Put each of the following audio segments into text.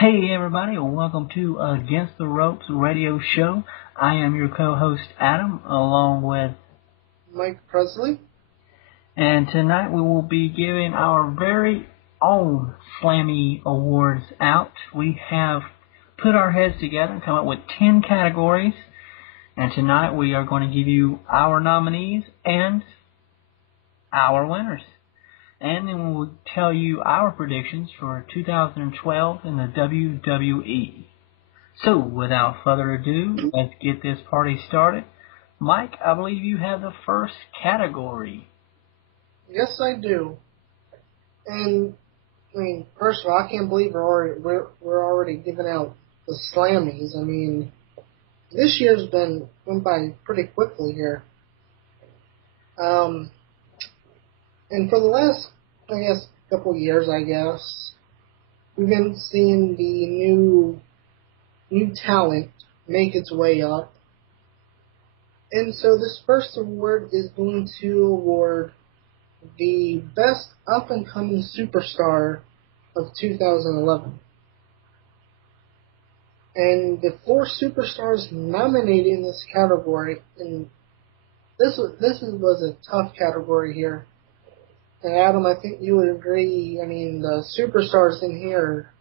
Hey everybody, welcome to Against the Ropes radio show. I am your co-host Adam, along with Mike Presley. And tonight we will be giving our very own Slammy Awards out. We have put our heads together and come up with 10 categories, and tonight we are going to give you our nominees and our winners. And then we'll tell you our predictions for 2012 in the WWE. So, without further ado, let's get this party started. Mike, I believe you have the first category. Yes, I do. And, first of all, I can't believe we're already giving out the Slammys. This year's went by pretty quickly here. And for the last, couple years, we've been seeing the new talent make its way up. And so this first award is going to award the best up-and-coming superstar of 2011. And the 4 superstars nominated in this category, and this was a tough category here. And Adam, I think you would agree, the superstars in here,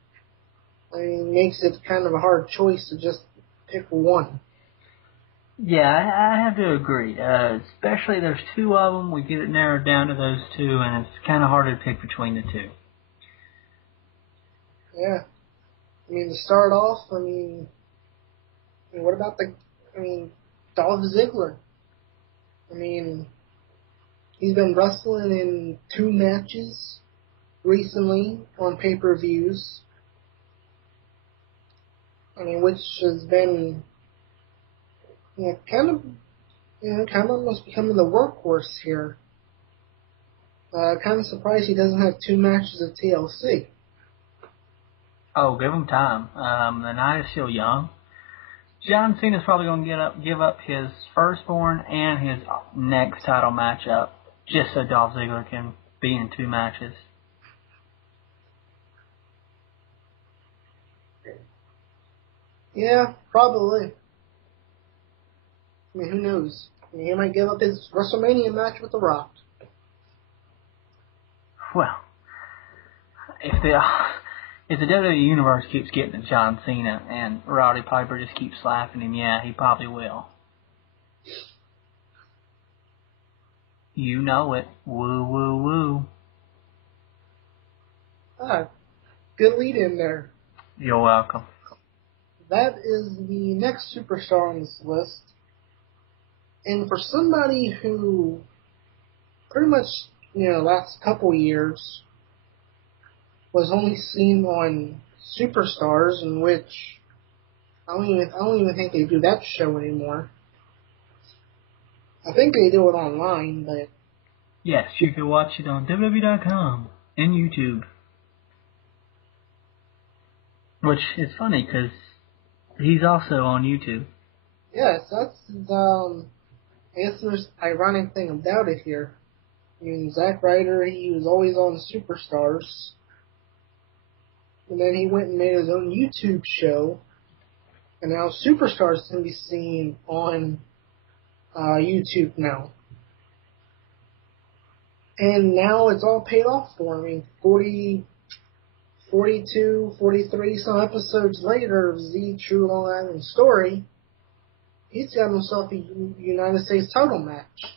makes it kind of a hard choice to just pick one. Yeah, I have to agree. Especially there's 2 of them. We get it narrowed down to those 2, and it's kind of hard to pick between the 2. Yeah. To start off, what about Dolph Ziggler? He's been wrestling in 2 matches recently on pay-per-views. Which has been, kind of almost becoming the workhorse here. Kind of surprised he doesn't have 2 matches at TLC. Oh, give him time. The night is still young. John Cena's probably going to give up his firstborn and his next title matchup just so Dolph Ziggler can be in 2 matches. Yeah, probably. Who knows? He might give up his WrestleMania match with The Rock. Well, if the WWE Universe keeps getting to John Cena and Roddy Piper just keeps slapping him, yeah, he probably will. You know it. Woo, woo, woo. Good lead in there. You're welcome. That is the next superstar on this list. And for somebody who pretty much, last couple years was only seen on Superstars, in which I don't even think they do that show anymore. I think they do it online, but yes, you can watch it on WWE.com and YouTube. Which is funny because he's also on YouTube. Yes, that's I guess there's an ironic thing about it here. Zack Ryder, he was always on Superstars. And then he went and made his own YouTube show. And now Superstars can be seen on YouTube now. And now it's all paid off for him. 42, 43 some episodes later of Z True Long Island Story, he's got himself a United States title match.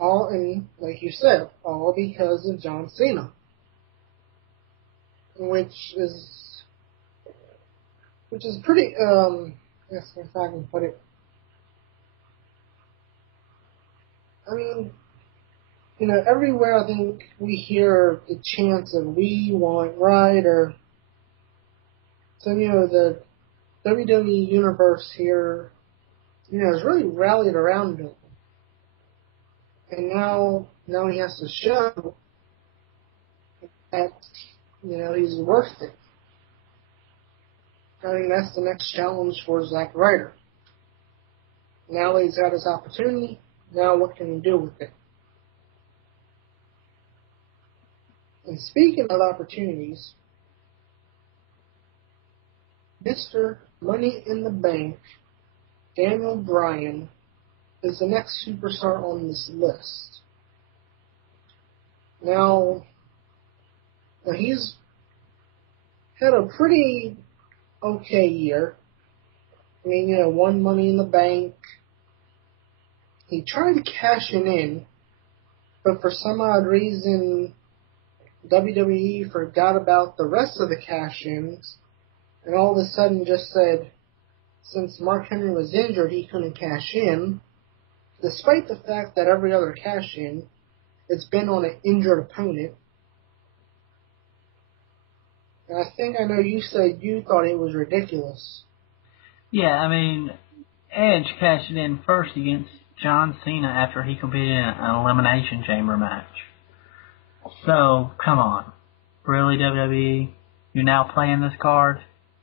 All, and like you said, all because of John Cena. Which is pretty, yes, if I can put it. Everywhere I think we hear the chants of "We want Ryder." So, the WWE Universe here, has really rallied around him. And now he has to show that, he's worth it. I think that's the next challenge for Zack Ryder. Now that he's got his opportunity, now what can he do with it? And speaking of opportunities, Mr. Money in the Bank, Daniel Bryan, is the next superstar on this list. Now he's had a pretty okay year. I mean, won Money in the Bank. He tried cashing in, but for some odd reason, WWE forgot about the rest of the cash-ins, and all of a sudden just said, since Mark Henry was injured, he couldn't cash in, despite the fact that every other cash-in, it's been on an injured opponent. And I know you said you thought it was ridiculous. Yeah, I mean, Edge cashed in first against John Cena after he competed in an Elimination Chamber match. So, come on. Really, WWE? You're now playing this card?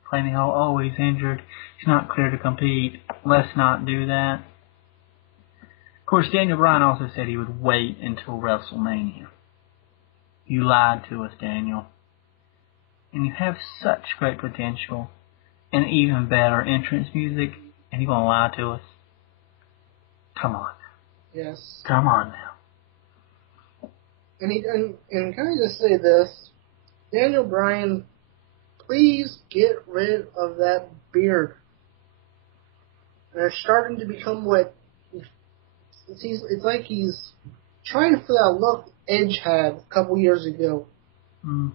Claiming, oh, he's injured. He's not clear to compete. Let's not do that. Of course, Daniel Bryan also said he would wait until WrestleMania. You lied to us, Daniel. And you have such great potential and even better entrance music, and you're going to lie to us? Come on. Yes. Come on now. And can I just say this? Daniel Bryan, please get rid of that beard. They're starting to become what... It's like he's trying for that look Edge had a couple years ago. Mm.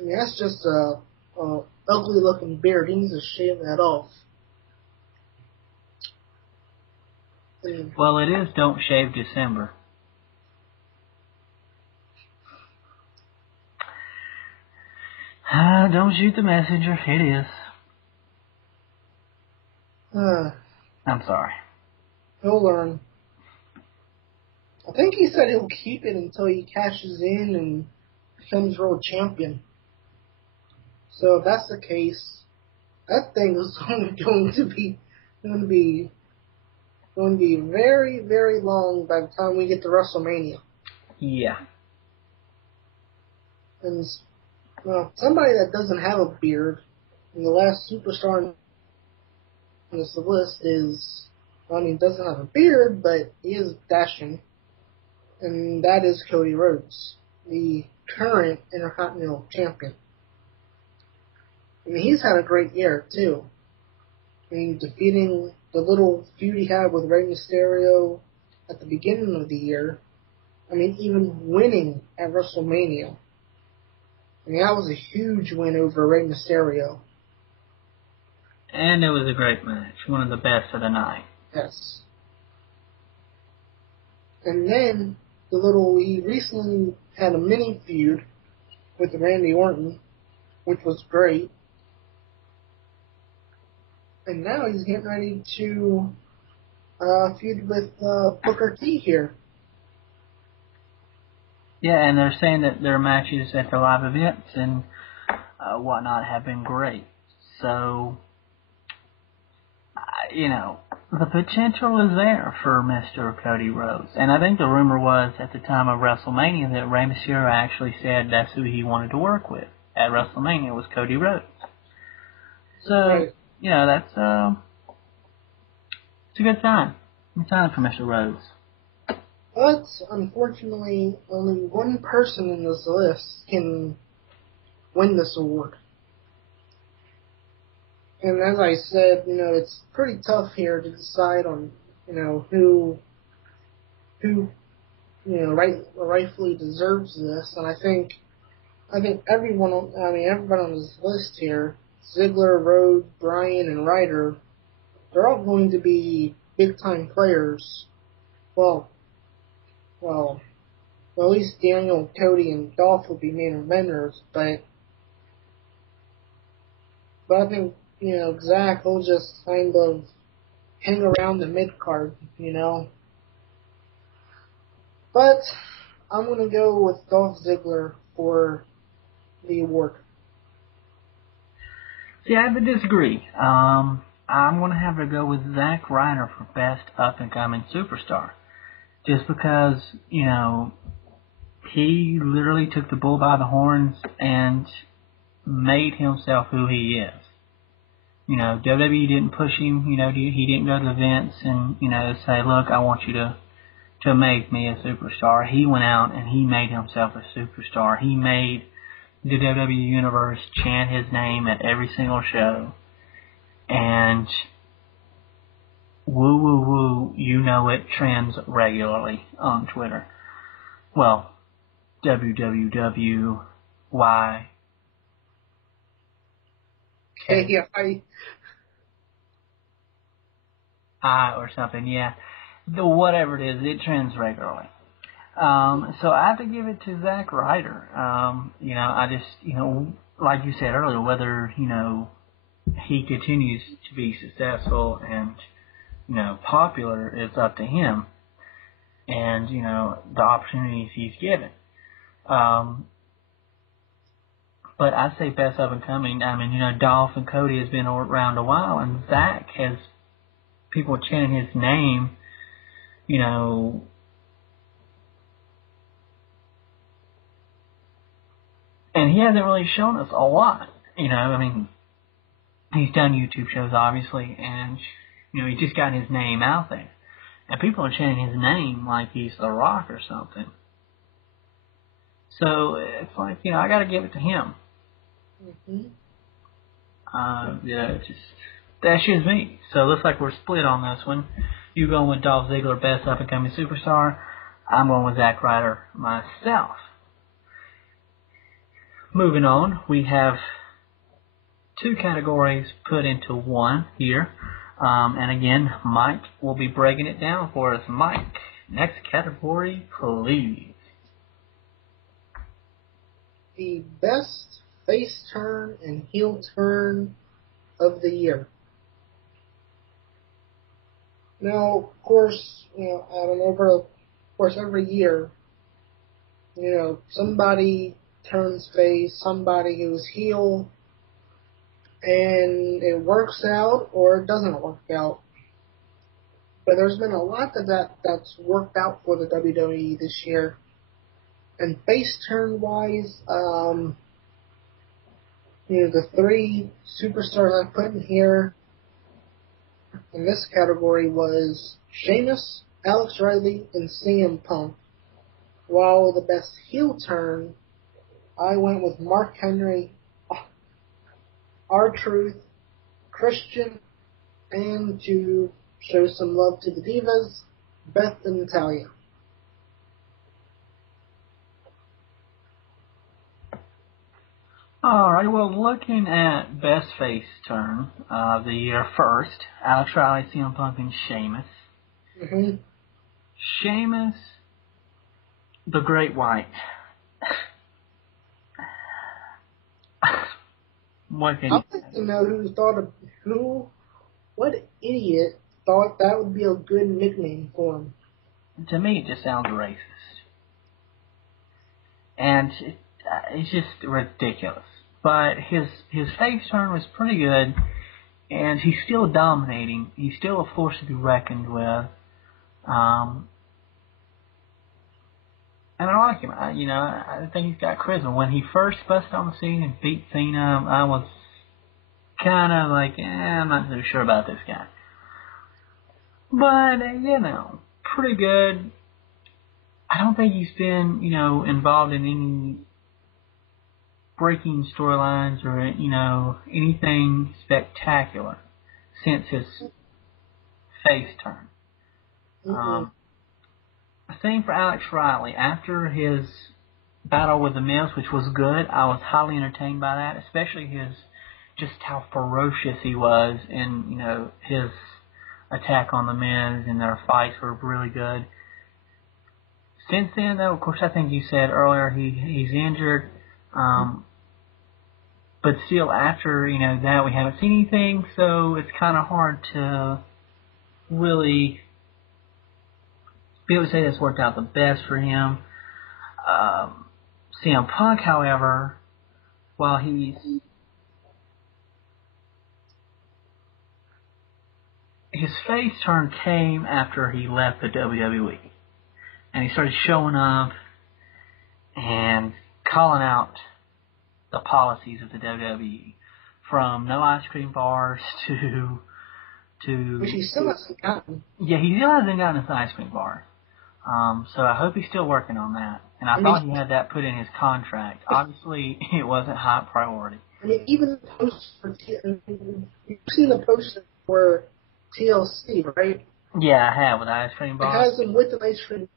I mean, that's just a ugly looking beard. He needs to shave that off. Well, it is Don't Shave December. Don't shoot the messenger. It is. I'm sorry. He'll learn. I think he said he'll keep it until he cashes in and becomes world champion. So if that's the case, that thing is going to be very, very long by the time we get to WrestleMania. Yeah. And somebody that doesn't have a beard, and the last superstar on this list doesn't have a beard, but he is dashing, and that is Cody Rhodes, the current Intercontinental Champion. I mean, he's had a great year, too. I mean, defeating the little feud he had with Rey Mysterio at the beginning of the year. I mean, even winning at WrestleMania. I mean, that was a huge win over Rey Mysterio. And it was a great match. One of the best of the night. Yes. And then, he recently had a mini feud with Randy Orton, which was great. And now he's getting ready to feud with Booker T here. Yeah, and they're saying that their matches at the live events and whatnot have been great. So, the potential is there for Mr. Cody Rhodes. And I think the rumor was at the time of WrestleMania that Rey Mysterio actually said that's who he wanted to work with at WrestleMania was Cody Rhodes. So, right. That's it's a good sign. Good sign for Mr. Rhodes. But, unfortunately, only one person in this list can win this award. And as I said, it's pretty tough here to decide on, who rightfully deserves this. And I think everybody on this list here, Ziggler, Rhodes, Bryan, and Ryder, they're all going to be big-time players. Well, at least Daniel, Cody, and Dolph will be main eventers, but I think, Zach will just kind of hang around the mid-card, But I'm going to go with Dolph Ziggler for the award. See, I have to disagree. I'm going to have to go with Zack Ryder for Best Up-and-Coming Superstar. Just because, he literally took the bull by the horns and made himself who he is. You know, WWE didn't push him. You know, he didn't go to Vince and, you know, say, look, I want you to make me a superstar. He went out and he made himself a superstar. He made the WWE Universe chant his name at every single show. And woo, woo, woo, you know it trends regularly on Twitter. Well, WWWY. I or something, yeah. Whatever it is, it trends regularly. So I have to give it to Zack Ryder. You know, I just, you know, like you said earlier, whether, you know, he continues to be successful and, you know, popular is up to him. And, you know, the opportunities he's given. But I'd say best up and coming. I mean, you know, Dolph and Cody has been around a while, and Zack has people chanting his name, you know, and he hasn't really shown us a lot. You know, I mean, he's done YouTube shows, obviously, and, you know, he's just gotten his name out there. And people are chanting his name like he's The Rock or something. So it's like, you know, I got to give it to him. Mm-hmm. Yeah, it's just, that's just me. So it looks like we're split on this one. You going with Dolph Ziggler, best up and coming superstar. I'm going with Zack Ryder myself. Moving on, we have two categories put into one here. And again, Mike will be breaking it down for us. Mike, next category, please. The best face turn and heel turn of the year. Now, of course, you know, every year, you know, somebody turns face, somebody goes heel, and it works out or it doesn't work out. But there's been a lot that's worked out for the WWE this year. And face turn wise, you know, the three superstars I put in here in this category was Sheamus, Alex Riley, and CM Punk. While the best heel turn, I went with Mark Henry, R-Truth, Christian, and to show some love to the Divas, Beth and Natalya. Alright, well, looking at best face turn of the year first, Alex Riley, CM Punk, and Sheamus. Mm-hmm. Sheamus, the Great White. What can I'd like to know what idiot thought that would be a good nickname for him. To me, it just sounds racist. And it's just ridiculous. But his face turn was pretty good, and he's still dominating. He's still a force to be reckoned with. And I like him. I think he's got charisma. When he first busted on the scene and beat Cena, I was kind of like, I'm not so sure about this guy. But, you know, pretty good. I don't think he's been, you know, involved in any breaking storylines or, you know, anything spectacular since his face turn. Mm-hmm. Same for Alex Riley. After his battle with The Miz, which was good, I was highly entertained by that, especially just how ferocious he was in, you know, his attack on The Miz, and their fights were really good. Since then, though, of course, I think you said earlier he's injured. But still, after, you know, that, we haven't seen anything, so it's kind of hard to really be able to say that's worked out the best for him. CM Punk, however, while his face turn came after he left the WWE. And he started showing up and calling out the policies of the WWE, from no ice cream bars to Which he still hasn't gotten. Yeah, he still hasn't gotten his ice cream bars. So I hope he's still working on that. And I thought he had that put in his contract. Obviously, it wasn't high priority. I mean, even the poster you've seen the poster for TLC, right? Yeah, I have, with ice cream It bars. has him with an ice cream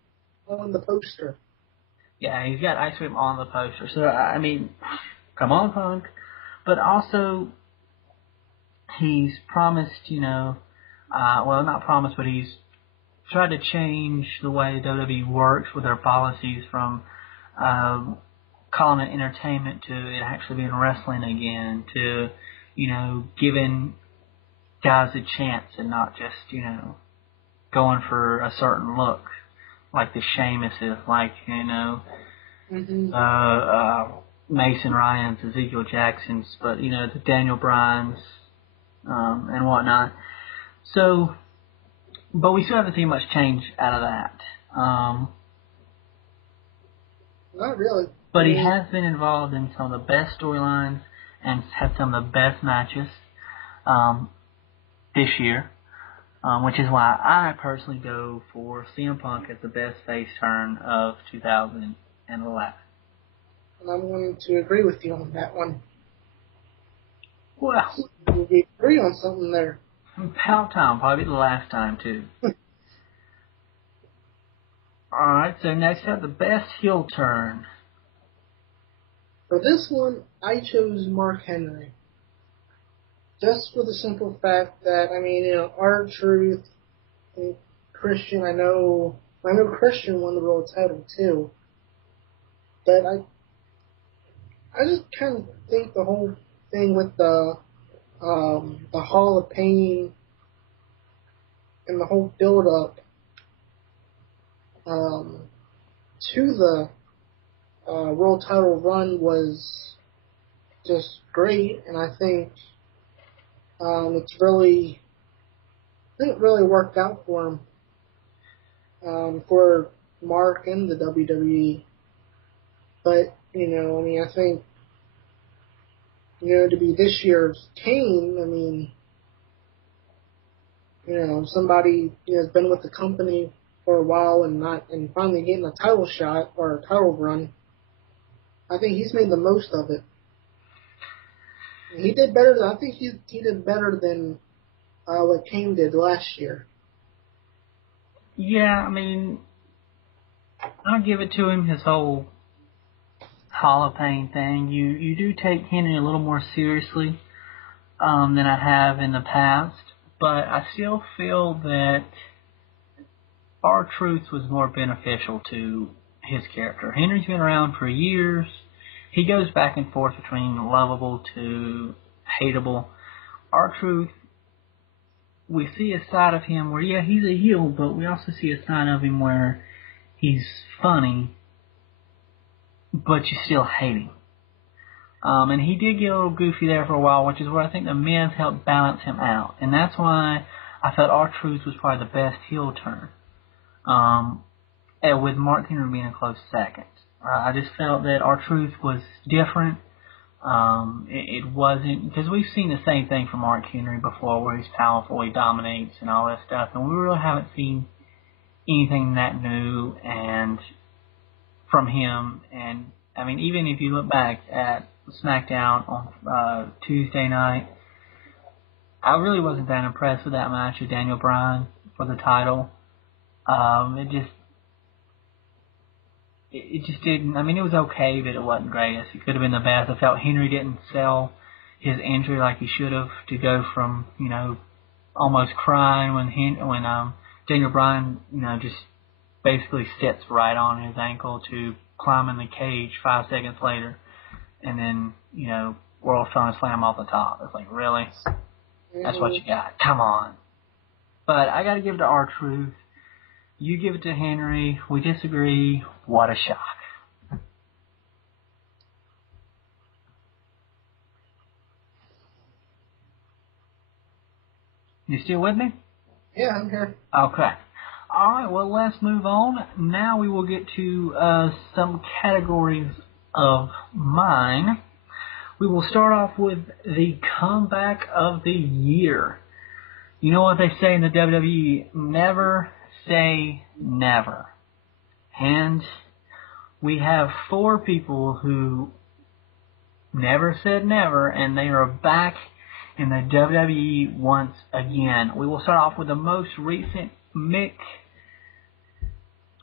on the poster. Yeah, he's got ice cream on the poster. So, I mean, come on, Punk. But also, he's promised, well, not promised, but he's tried to change the way WWE works with their policies from calling it entertainment to it actually being wrestling again, to, giving guys a chance and not just, going for a certain look like the Sheamuses, like, Mason Ryan's, Ezekiel Jackson's, but, the Daniel Bryan's, and whatnot. So, but we still haven't seen much change out of that. Not really. But he has been involved in some of the best storylines and had some of the best matches this year, which is why I personally go for CM Punk as the best face turn of 2011. And I'm going to agree with you on that one. Well, we agree on something there. About time. Probably the last time, too. Alright, so next up, the best heel turn. For this one, I chose Mark Henry. Just for the simple fact that, R-Truth and Christian, I know Christian won the world title too. But I just kind of think the whole thing with the Hall of Pain and the whole build-up to the world title run was just great, and I think it really worked out for him, for Mark and the WWE. But I think to be this year's Kane, somebody has been with the company for a while and finally getting a title shot or a title run. I think he's made the most of it. He did better. I think he did better than what Kane did last year. Yeah, I'll give it to him, his whole Hall of Pain thing. You do take Henry a little more seriously than I have in the past, but I still feel that R-Truth was more beneficial to his character. Henry's been around for years. He goes back and forth between lovable to hateable. R-Truth, we see a side of him where, yeah, he's a heel, but we also see a side of him where he's funny, but you still hate him. And he did get a little goofy there for a while, which is where I think the Miz helped balance him out. And that's why I felt R-Truth was probably the best heel turn. And with Mark Henry being a close second. I just felt that R-Truth was different. It wasn't, because we've seen the same thing from Mark Henry before, where he's powerful, he dominates, and all that stuff, and we really haven't seen anything that new and from him. And even if you look back at SmackDown on Tuesday night, I really wasn't that impressed with that match of Daniel Bryan for the title. It just didn't. It was okay, but it wasn't greatest. It could have been the best. I felt Henry didn't sell his injury like he should have, to go from almost crying when Daniel Bryan just basically sits right on his ankle, to climbing the cage 5 seconds later, and then World Strong Slam off the top. It's like, really? That's what you got? Come on. But I got to give it to R-Truth. You give it to Henry. We disagree. What a shock. You still with me? Yeah, I'm here. Okay. All right, well, let's move on. Now we will get to some categories of mine. We will start off with the comeback of the year. You know what they say in the WWE? Never say never. And we have 4 people who never said never, and they are back in the WWE once again. We will start off with the most recent Mick,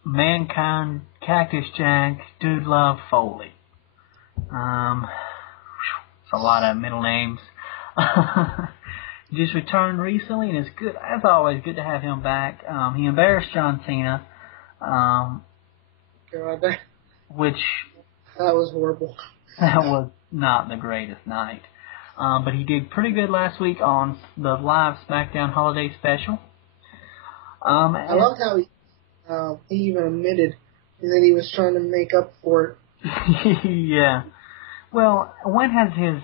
Mankind, Cactus Jack, Dude Love, Foley. It's a lot of middle names. He just returned recently, and it's good. As always, good to have him back. He embarrassed John Cena, which that was horrible. That was not the greatest night. But he did pretty good last week on the live SmackDown Holiday Special. I loved how he even admitted that he was trying to make up for it. Yeah. Well, when has his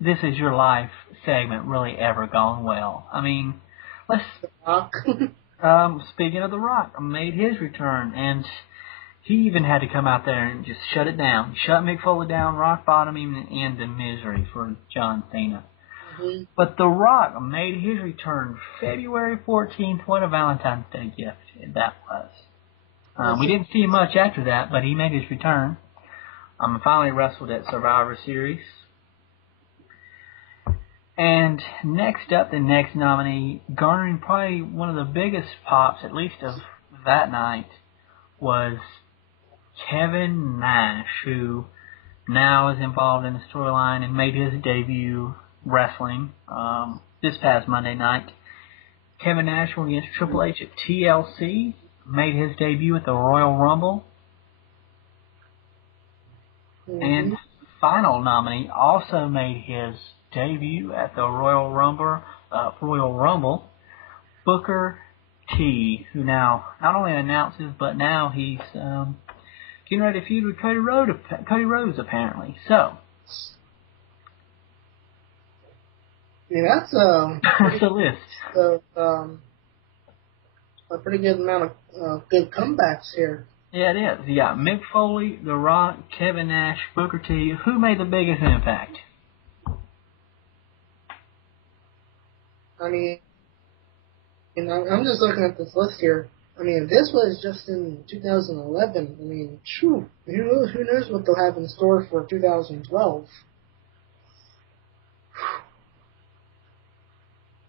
This Is Your Life segment really ever gone well? I mean, let's... The Rock. Speaking of The Rock, made his return, and he even had to come out there and just shut it down. Shut Mick Foley down, rock bottom him, and end in misery for John Cena. Mm-hmm. But The Rock made his return February 14th. What a Valentine's Day gift that was. We didn't see much after that, but he made his return. Finally wrestled at Survivor Series. And next up, the next nominee, garnering probably one of the biggest pops, at least of that night, was Kevin Nash, who now is involved in the storyline and made his debut wrestling this past Monday night. Kevin Nash went against Triple H at TLC, made his debut at the Royal Rumble. Mm-hmm. And final nominee also made his debut at the Royal Rumble, Booker T, who now not only announces, but now he's getting ready to feud with Cody Rhodes, apparently. So, yeah, that's the list. A pretty good amount of good comebacks here. Yeah, it is. You got Mick Foley, The Rock, Kevin Nash, Booker T. Who made the biggest impact? I mean, I'm just looking at this list here. I mean, this was just in 2011. I mean, who knows what they'll have in store for 2012?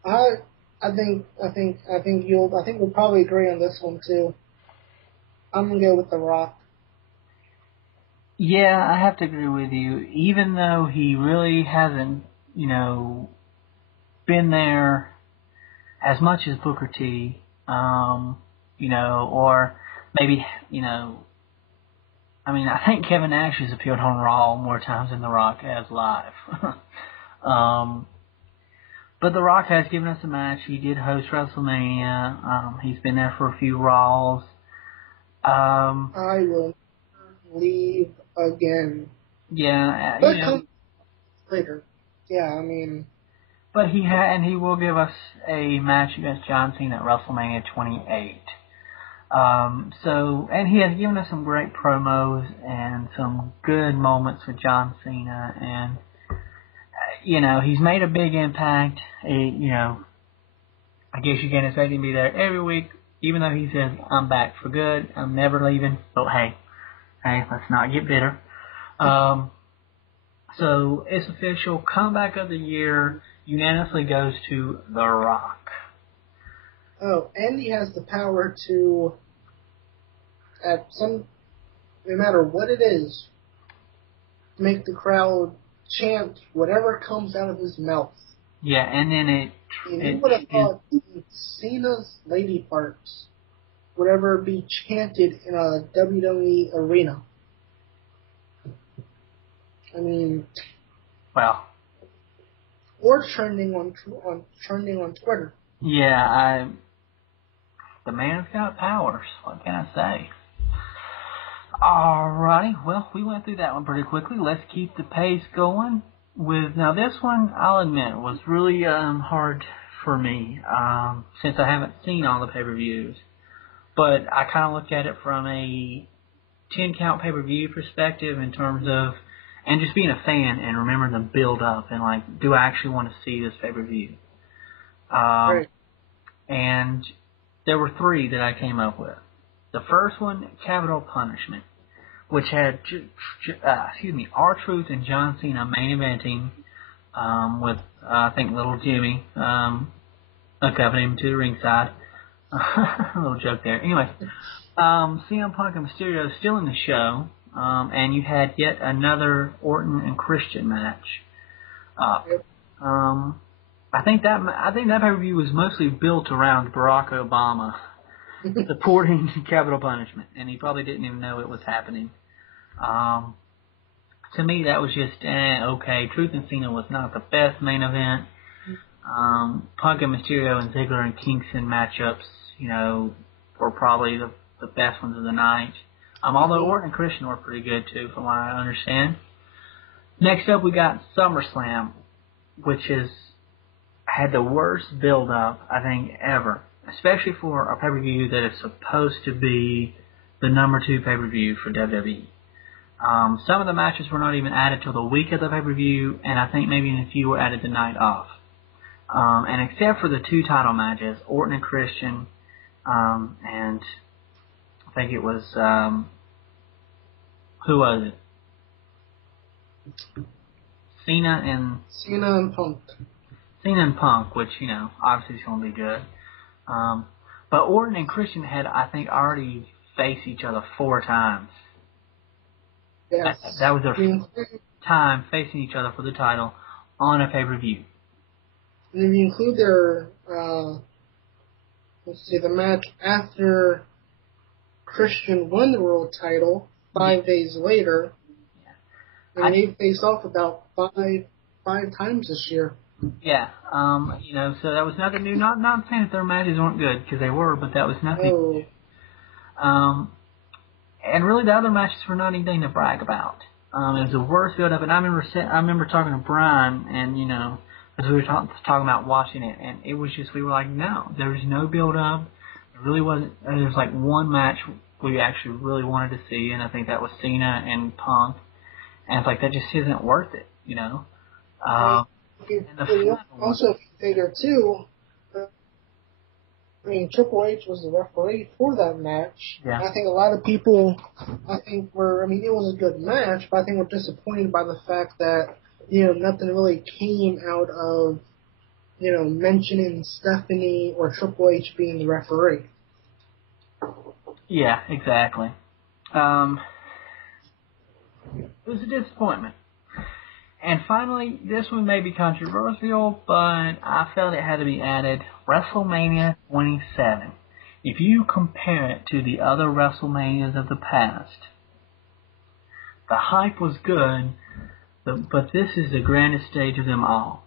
I think we'll probably agree on this one too. I'm gonna go with The Rock. Yeah, I have to agree with you. Even though he really hasn't, been there as much as Booker T, or maybe, I think Kevin Nash has appeared on Raw more times than The Rock has live. But The Rock has given us a match. He did host WrestleMania. He's been there for a few Raws. I will leave again. Yeah, but come later. Yeah, I mean. But he will give us a match against John Cena at WrestleMania 28. And he has given us some great promos and some good moments with John Cena, and he's made a big impact. I guess you can't expect him to be there every week, even though he says, I'm back for good, I'm never leaving. But hey, let's not get bitter. So it's official. Comeback of the year unanimously goes to The Rock. Oh, and he has the power to, no matter what it is, make the crowd chant whatever comes out of his mouth. Yeah, and then you would have thought Cena's lady parts would ever be chanted in a WWE arena. I mean, well, or trending on Twitter. Yeah, the man's got powers. What can I say? Alrighty, well, we went through that one pretty quickly. Let's keep the pace going. Now this one, I'll admit, was really hard for me since I haven't seen all the pay-per-views. But I kind of look at it from a 10-count pay-per-view perspective in terms of and just being a fan and remembering the build up and like, do I actually want to see this pay-per-view? Right. And there were three that I came up with. The first one, Capital Punishment, which had R-Truth and John Cena main eventing with I think Little Jimmy accompanying him to the ringside. A little joke there. Anyway, CM Punk and Mysterio still in the show, and you had yet another Orton and Christian match. Yep. I think that pay-per-view was mostly built around Barack Obama supporting Capital Punishment, and he probably didn't even know it was happening. To me, that was just okay. Truth and Cena was not the best main event. Punk and Mysterio and Ziggler and Kingston matchups, were probably the best ones of the night. Although Orton and Christian were pretty good too, from what I understand. Next up, we got SummerSlam, which had the worst build-up, I think, ever, especially for a pay-per-view that is supposed to be the number 2 pay-per-view for WWE. Some of the matches were not even added till the week of the pay-per-view, and I think maybe a few were added the night off. And except for the 2 title matches, Orton and Christian, and I think it was, who was it? Cena and Punk, which, obviously is going to be good. But Orton and Christian had, I think, already faced each other 4 times. Yes. That was their first time facing each other for the title on a pay-per-view. And if you include their, the match after Christian won the world title 5 days later, and they faced off about five times this year. Yeah, so that was nothing new. Not saying that their matches weren't good, because they were, but that was nothing new. And really, the other matches were not anything to brag about. It was the worst build-up, and I remember talking to Brian, and because we were talking about watching it, and it was just, we were like, no, there was no build-up. It really wasn't. There was like one match we actually really wanted to see, and I think that was Cena and Punk, and it's like, that just isn't worth it, Also, figure too, Triple H was the referee for that match. Yeah. I think a lot of people, it was a good match, but I think we're disappointed by the fact that, nothing really came out of, mentioning Stephanie or Triple H being the referee. Yeah, exactly. It was a disappointment. And finally, this one may be controversial, but I felt it had to be added. WrestleMania 27. If you compare it to the other WrestleManias of the past, the hype was good, but this is the grandest stage of them all.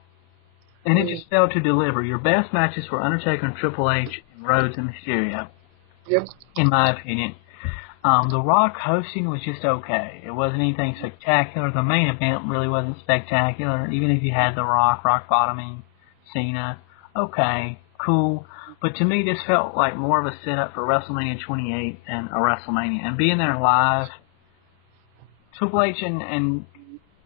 And it just failed to deliver. Your best matches were Undertaker and Triple H and Rhodes and Mysterio. Yep. In my opinion. The Rock hosting was just okay. It wasn't anything spectacular. The main event really wasn't spectacular. Even if you had The Rock bottoming Cena, okay, cool. But to me, this felt like more of a setup for WrestleMania 28 than a WrestleMania. And being there live, Triple H and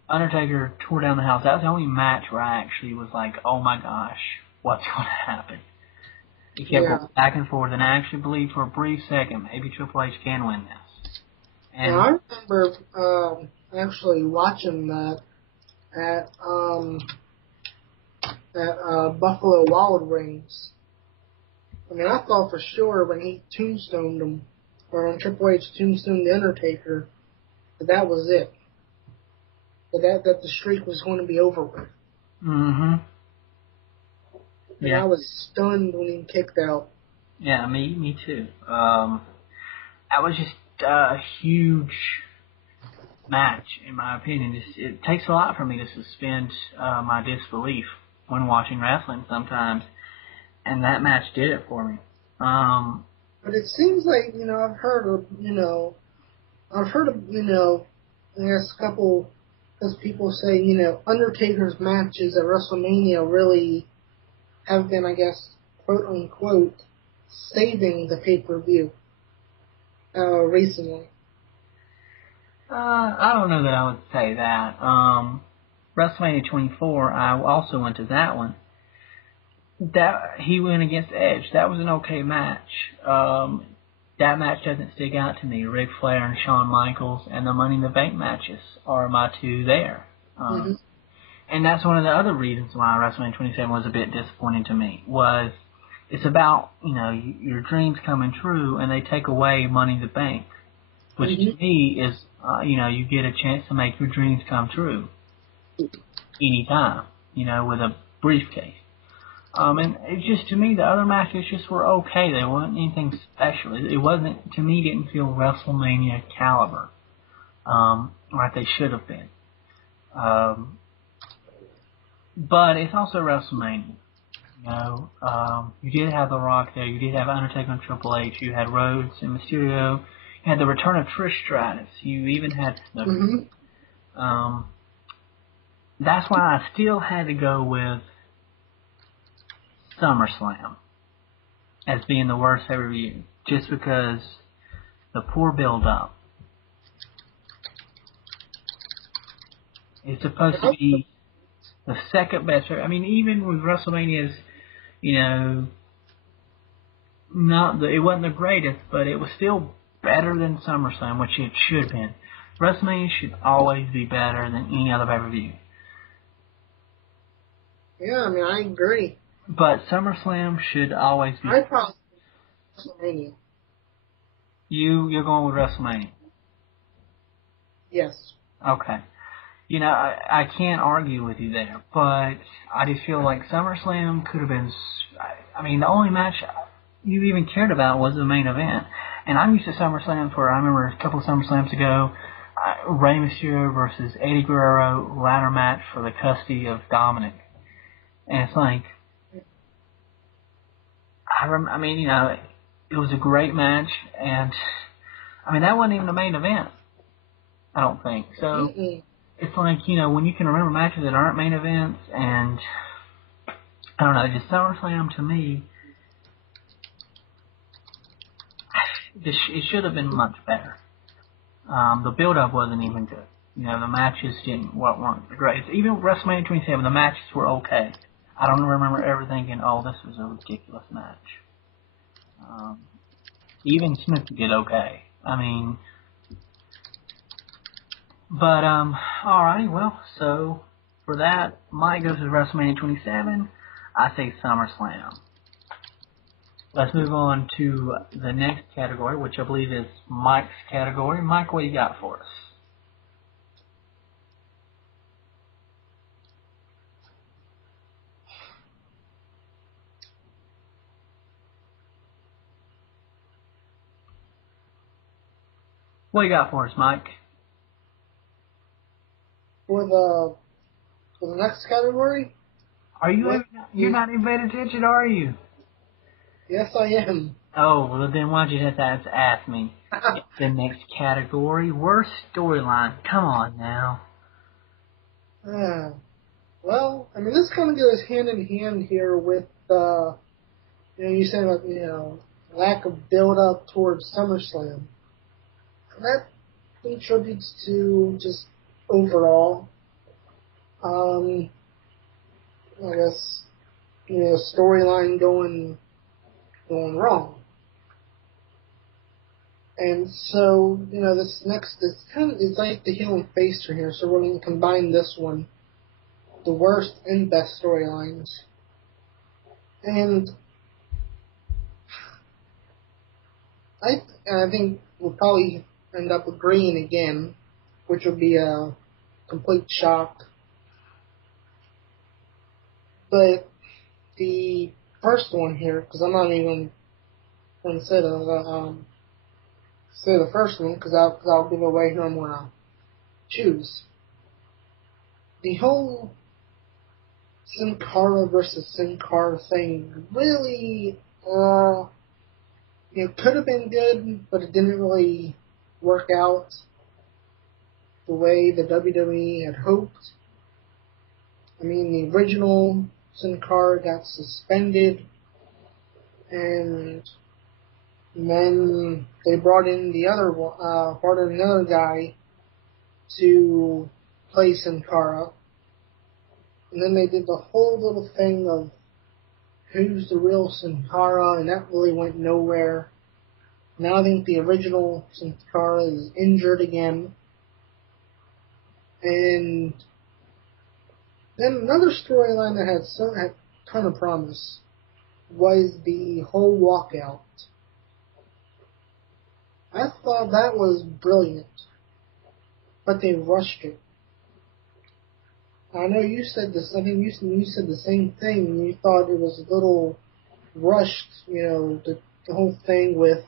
Undertaker tore down the house. That was the only match where I actually was like, oh my gosh, what's going to happen? He kept going back and forth, and I actually believed for a brief second maybe Triple H can win this. And I remember actually watching that at Buffalo Wild Wings. I thought for sure when he tombstoned him, or when Triple H tombstoned the Undertaker, that was it. That the streak was going to be over with. Mm-hmm. And I was stunned when he kicked out. Yeah, me too. That was just a huge match, in my opinion. It takes a lot for me to suspend my disbelief when watching wrestling sometimes, and that match did it for me. But it seems like, I've heard of, I guess a couple, because people say, Undertaker's matches at WrestleMania really have been, I guess, quote unquote, saving the pay-per-view recently. I don't know that I would say that. WrestleMania 24, I also went to that one. That he went against Edge. That was an okay match. That match doesn't stick out to me. Ric Flair and Shawn Michaels and the Money in the Bank matches are my two there. Mm-hmm. And that's one of the other reasons why WrestleMania 27 was a bit disappointing to me. Was it's about your dreams coming true, and they take away Money in the Bank, which Mm-hmm. to me is you get a chance to make your dreams come true anytime. With a briefcase. And it just, to me, the other matches just were okay. They weren't anything special. It wasn't, to me, didn't feel WrestleMania caliber, like they should have been. But it's also WrestleMania. You did have The Rock there. You did have Undertaker and Triple H. You had Rhodes and Mysterio. You had the return of Trish Stratus. You even had Snooker. Mm-hmm. That's why I still had to go with SummerSlam as being the worst pay-per-view, just because the poor build-up. It's supposed to be the second best. I mean, even with WrestleMania's, it wasn't the greatest, but it was still better than SummerSlam, which it should have been. WrestleMania should always be better than any other pay-per-view. Yeah, I mean, I agree. But SummerSlam should always be. I probably WrestleMania. You're going with WrestleMania. Yes. Okay. I can't argue with you there, but I just feel like SummerSlam could have been. I mean, the only match you even cared about was the main event. And I'm used to SummerSlam I remember a couple of SummerSlams ago, Rey Mysterio versus Eddie Guerrero ladder match for the custody of Dominic. And it's like, it was a great match, and that wasn't even the main event, I don't think. So it's like, when you can remember matches that aren't main events, and I don't know, just SummerSlam to me, it should have been much better. The build-up wasn't even good. The matches weren't great. Even WrestleMania 27, the matches were okay. I don't remember ever thinking, oh, this was a ridiculous match. Even Smith did okay. But, alrighty, well, so for that, Mike goes to WrestleMania 27. I say SummerSlam. Let's move on to the next category, which I believe is Mike's category. Mike, what do you got for us? What do you got for us, Mike? For the next category? Are you? You're not even paying attention, are you? Yes, I am. Oh, well then why don't you just ask me? The next category, worst storyline. Come on now. Well, this kind of goes hand in hand here with, you said about, lack of build-up towards SummerSlam. That contributes to just overall, I guess, storyline going wrong. And so, this kind of is like the heel and face here, so we're going to combine this one, the worst and best storylines. And I think we'll probably end up agreeing again, which would be a complete shock. But the first one here, because I'm not even going to say the first one, because I'll give away who I'm going to choose. The whole Sin Cara versus Sin Cara thing really, could have been good, but it didn't really work out the way the WWE had hoped. The original Sin Cara got suspended, and then they brought in another guy to play Sin Cara. And then they did the whole little thing of who's the real Sin Cara, and that really went nowhere. Now I think the original Sin Cara is injured again. And then another storyline that had a ton of promise was the whole walkout. I thought that was brilliant, but they rushed it. I know you said this. I think you said the same thing. You thought it was a little rushed. The whole thing with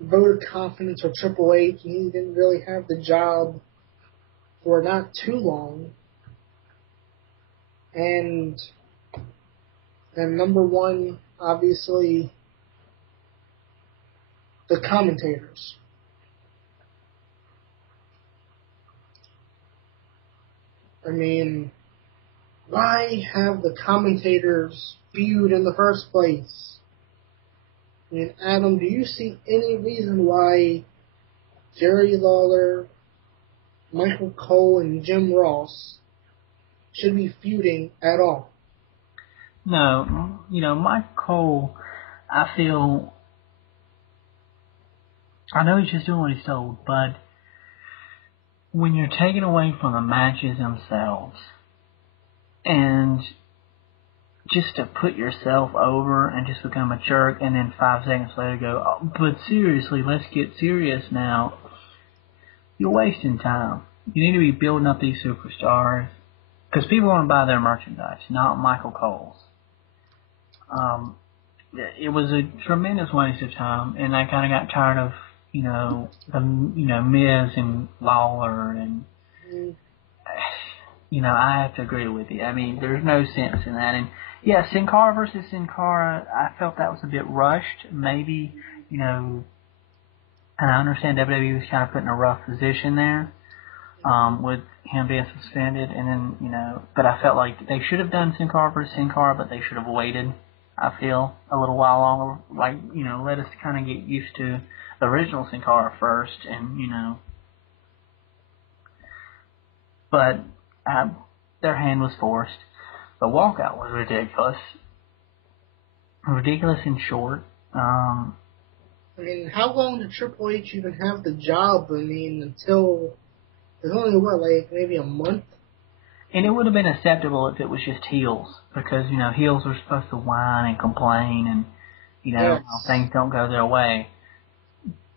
voter confidence or Triple H, and he didn't really have the job for not too long. And number one, obviously, the commentators. I mean, why have the commentators feud in the first place? I mean, Adam, do you see any reason why Jerry Lawler, Michael Cole, and Jim Ross should be feuding at all? No, Mike Cole, I know he's just doing what he's told, but when you're taken away from the matches themselves, and just to put yourself over and just become a jerk, and then 5 seconds later go, oh, but seriously, let's get serious now, you're wasting time. You need to be building up these superstars, because people want to buy their merchandise, not Michael Cole's. It was a tremendous waste of time, and I kind of got tired of, Miz and Lawler, and, I have to agree with you. I mean, there's no sense in that. And, yeah, Sin Cara versus Sin Cara, I felt that was a bit rushed. Maybe, and I understand WWE was kind of put in a rough position there, with him being suspended, and then, but I felt like they should have done Sin Cara versus Sin Cara, but they should have waited, I feel, a little while longer, let us kind of get used to the original Sin Cara first, and, but their hand was forced. The walkout was ridiculous and short. I mean, how long did Triple H even have the job? I mean, until there's only maybe a month. And it would have been acceptable if it was just heels, because heels are supposed to whine and complain, and Yes. things don't go their way.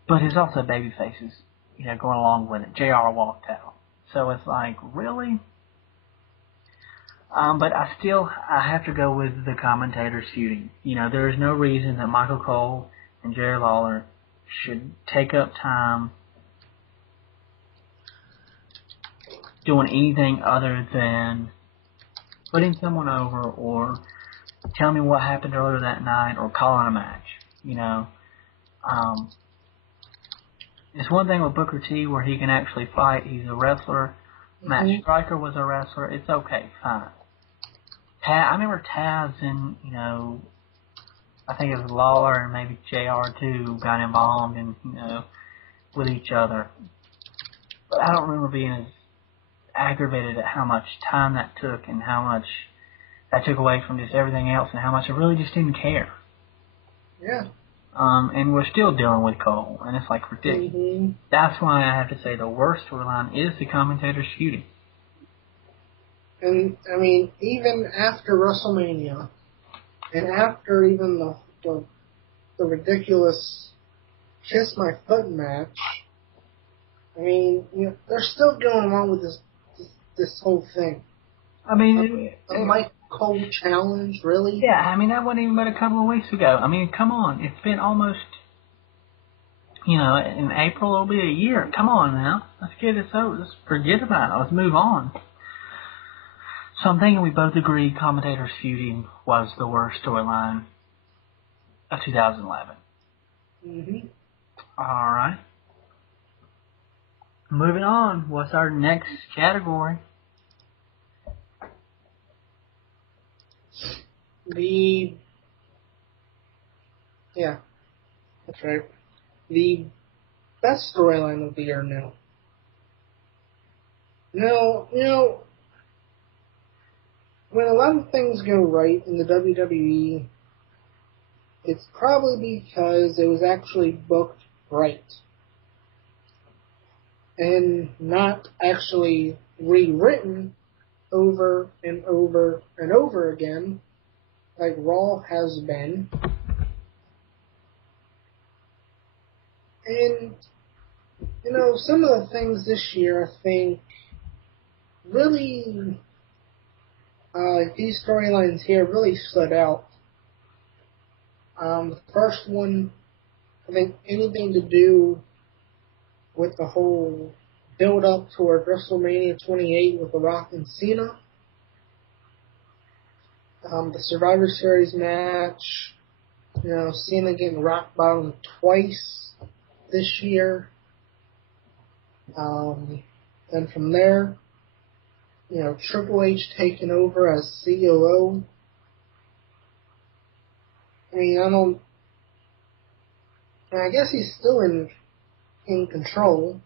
But it's also baby faces, going along with it. JR walked out, so it's like, really? But I have to go with the commentators feuding. There is no reason that Michael Cole and Jerry Lawler should take up time doing anything other than putting someone over or telling me what happened earlier that night or calling a match. It's one thing with Booker T where he can actually fight. He's a wrestler. Matt Striker was a wrestler. It's okay, fine. I remember Taz and, I think it was Lawler and maybe JR too got involved in, with each other. But I don't remember being as aggravated at how much time that took and how much that took away from just everything else and how much I really just didn't care. Yeah. And we're still dealing with Cole, and it's like ridiculous. Mm-hmm. That's why I have to say the worst storyline is the commentators feuding. And, I mean, even after WrestleMania, and after even the ridiculous Kiss My Foot match, I mean, they're still going along with this whole thing. I mean, the Mike Cole challenge, really? Yeah, I mean, that wasn't even but a couple of weeks ago. I mean, come on. It's been almost, in April it'll be a year. Come on now. Let's get this over. Let's forget about it. Let's move on. So I'm thinking we both agree commentators feuding was the worst storyline of 2011. Mm-hmm. All right. Moving on. What's our next category? Yeah, that's right. The best storyline of the year now. No, when a lot of things go right in the WWE, it's probably because it was actually booked right and not actually rewritten over and over and over again like Raw has been. And, some of the things this year, I think, really, these storylines here really stood out. The first one, I think anything to do with the whole build-up toward WrestleMania 28 with The Rock and Cena. The Survivor Series match, Cena getting rock bottom twice this year. Then from there, Triple H taking over as COO. I guess he's still in control.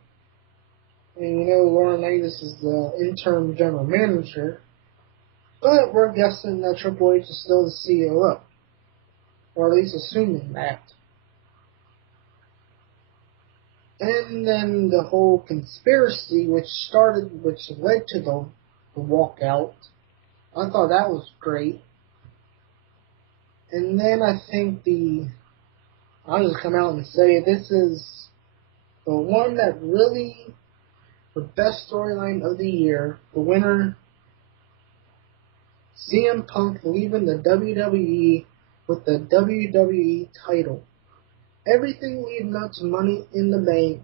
Laurinaitis is the interim general manager. But we're guessing that Triple H is still the COO. Or at least assuming that. And then the whole conspiracy which led to the walkout. I thought that was great. And then I think I'll just come out and say this is the one that really, the best storyline of the year. The winner, CM Punk leaving the WWE with the WWE title. Everything leading up to Money in the Bank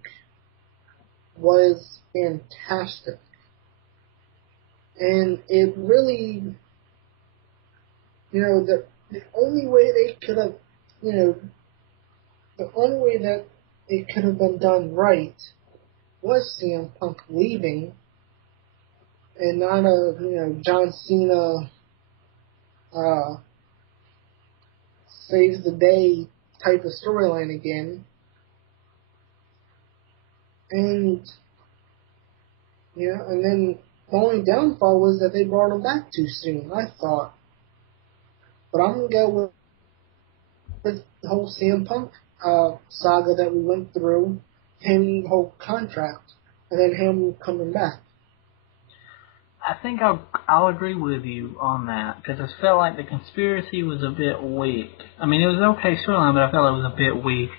was fantastic. And it really, the only way they could have, the only way that it could have been done right was CM Punk leaving and not John Cena saves the day type of storyline again. And and then the only downfall was that they brought him back too soon, I thought. But I'm gonna go with the whole CM Punk saga that we went through, him the whole contract, and then him coming back. I think I'll agree with you on that, because I felt like the conspiracy was a bit weak. I mean, it was an okay storyline, but I felt it was a bit weak.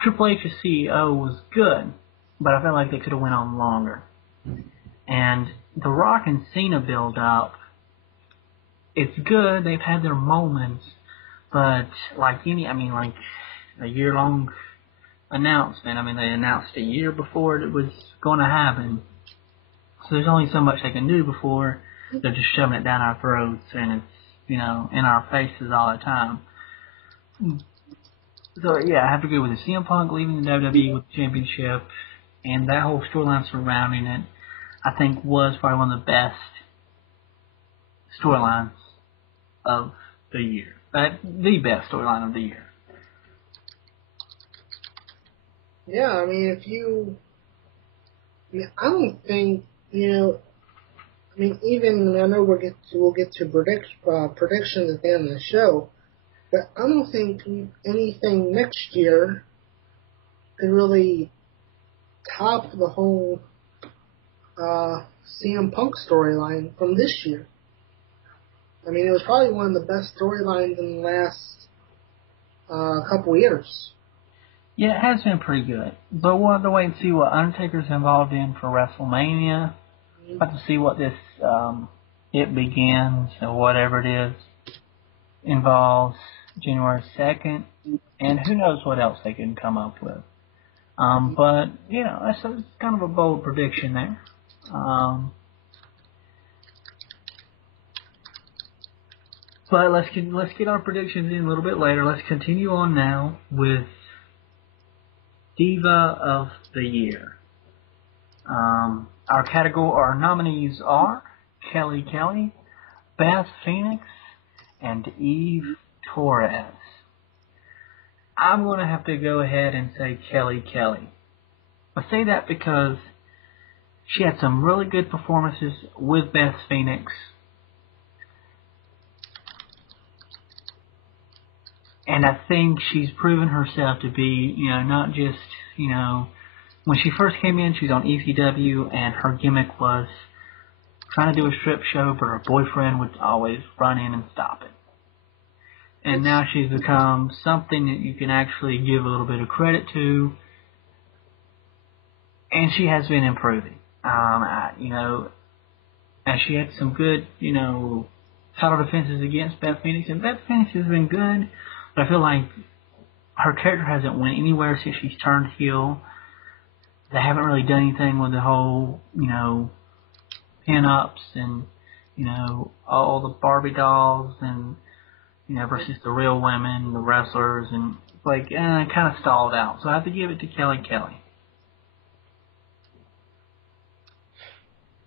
Triple H as CEO was good, but I felt like they could have went on longer. And the Rock and Cena build-up, it's good, they've had their moments, but like a year-long announcement, they announced a year before it was going to happen. So there's only so much they can do before they're just shoving it down our throats and it's, in our faces all the time. So, yeah, I have to agree with it. CM Punk leaving the WWE with the championship and that whole storyline surrounding it, I think was probably one of the best storylines of the year. The best storyline of the year. Yeah, I don't think, I know we'll get to predictions at the end of the show, but I don't think anything next year could really top the whole CM Punk storyline from this year. It was probably one of the best storylines in the last couple years. Yeah, it has been pretty good. But we'll have to wait and see what Undertaker's involved in for WrestleMania. We'll have to see what this It Begins or whatever it is involves January 2nd. And who knows what else they can come up with. But, that's kind of a bold prediction there. But let's get our predictions in a little bit later. Let's continue on now with Diva of the Year. Our nominees are Kelly Kelly, Beth Phoenix, and Eve Torres. I'm going to have to go ahead and say Kelly Kelly. I say that because she had some really good performances with Beth Phoenix. And I think she's proven herself to be, not just, when she first came in, she was on ECW, and her gimmick was trying to do a strip show, but her boyfriend would always run in and stop it. And now she's become something that you can actually give a little bit of credit to, and she has been improving. And she had some good, title defenses against Beth Phoenix, and Beth Phoenix has been good, but I feel like her character hasn't went anywhere since she's turned heel. They haven't really done anything with the whole, pin-ups and, all the Barbie dolls and, versus the real women, the wrestlers, and it kind of stalled out. So I have to give it to Kelly Kelly.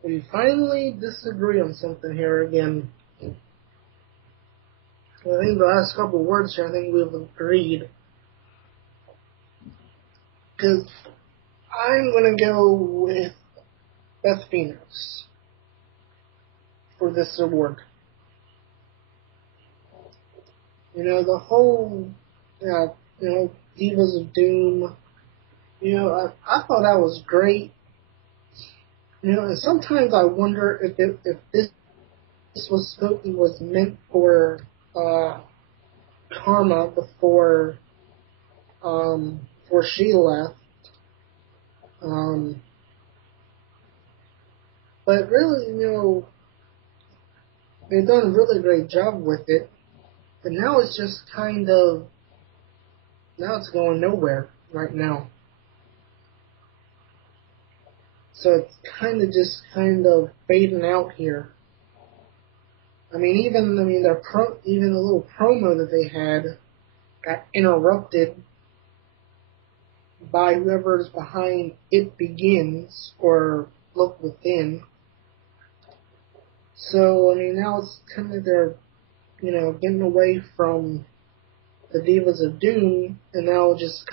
We finally disagree on something here again. I think the last couple of words here, I think we've agreed. Because I'm going to go with Beth Phoenix for this award. The whole, Divas of Doom, I thought that was great. And sometimes I wonder if this was meant for Karma before she left. But really, they've done a really great job with it. But now it's just now it's going nowhere right now. So it's just fading out here. Even the little promo that they had got interrupted by whoever's behind It Begins or Look Within. So now it's they're getting away from the Divas of Doom, and now just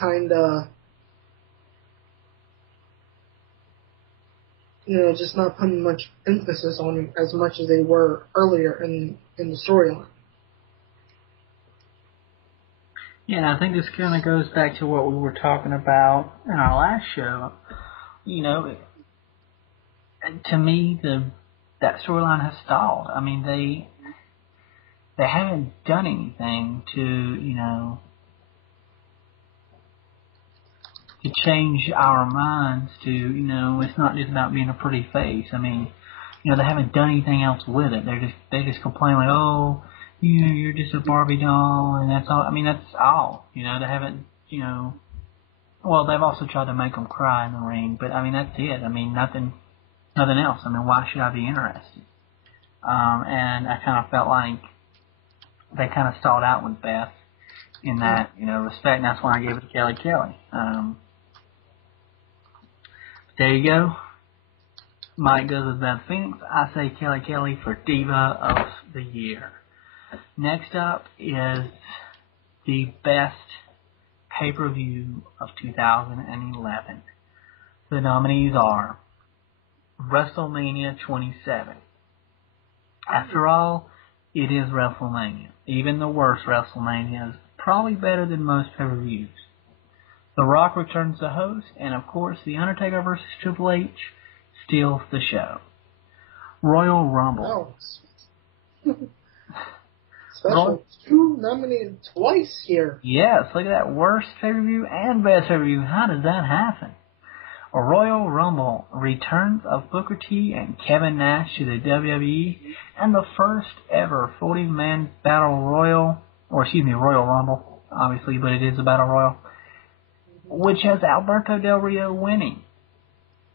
just not putting much emphasis on it as much as they were earlier in the storyline. Yeah, and I think this kind of goes back to what we were talking about in our last show. To me, that storyline has stalled. They haven't done anything to change our minds to, it's not just about being a pretty face. They haven't done anything else with it. They just complain like, oh, you're just a Barbie doll, and that's all. That's all. They haven't, well, they've also tried to make them cry in the ring, but that's it. Nothing else. Why should I be interested? And I kind of felt like they kind of stalled out with Beth in that, respect, and that's why I gave it to Kelly Kelly. There you go. Mike goes with Beth Phoenix. I say Kelly Kelly for Diva of the Year. Next up is the best pay-per-view of 2011. The nominees are WrestleMania 27. After all, it is WrestleMania. Even the worst WrestleMania is probably better than most pay-per-views. The Rock returns to host, and of course, The Undertaker vs. Triple H steals the show. Royal Rumble. Oh. Special. Two nominated twice here. Yes, look at that. Worst pay-per-view and best pay-per-view. How does that happen? A Royal Rumble, returns of Booker T and Kevin Nash to the WWE, and the first ever 40-man Royal Rumble, obviously, but it is a Battle Royal, which has Alberto Del Rio winning.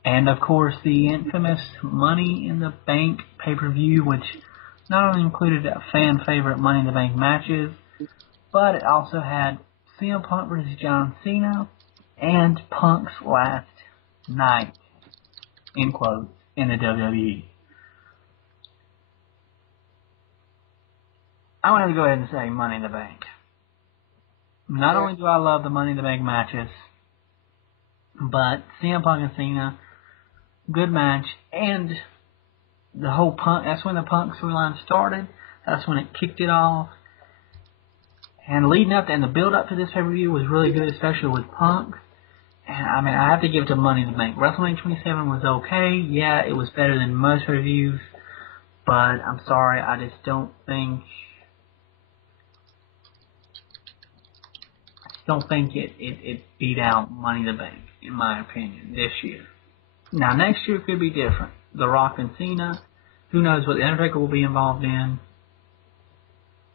And, of course, the infamous Money in the Bank pay-per-view, which not only included fan favorite Money in the Bank matches, but it also had CM Punk vs. John Cena and Punk's last night, in quotes, in the WWE. I want to go ahead and say Money in the Bank. Not only do I love the Money in the Bank matches, but CM Punk and Cena, good match, and the whole Punk. That's when the Punk storyline started. That's when it kicked it off. And leading up to, and the build up to this pay-per-view was really good, especially with Punk. And I mean, I have to give it to Money in the Bank. WrestleMania 27 was okay. Yeah, it was better than most reviews. But I'm sorry, I just don't think it beat out Money in the Bank, in my opinion, this year. Now, next year could be different. The Rock and Cena, who knows what the Undertaker will be involved in.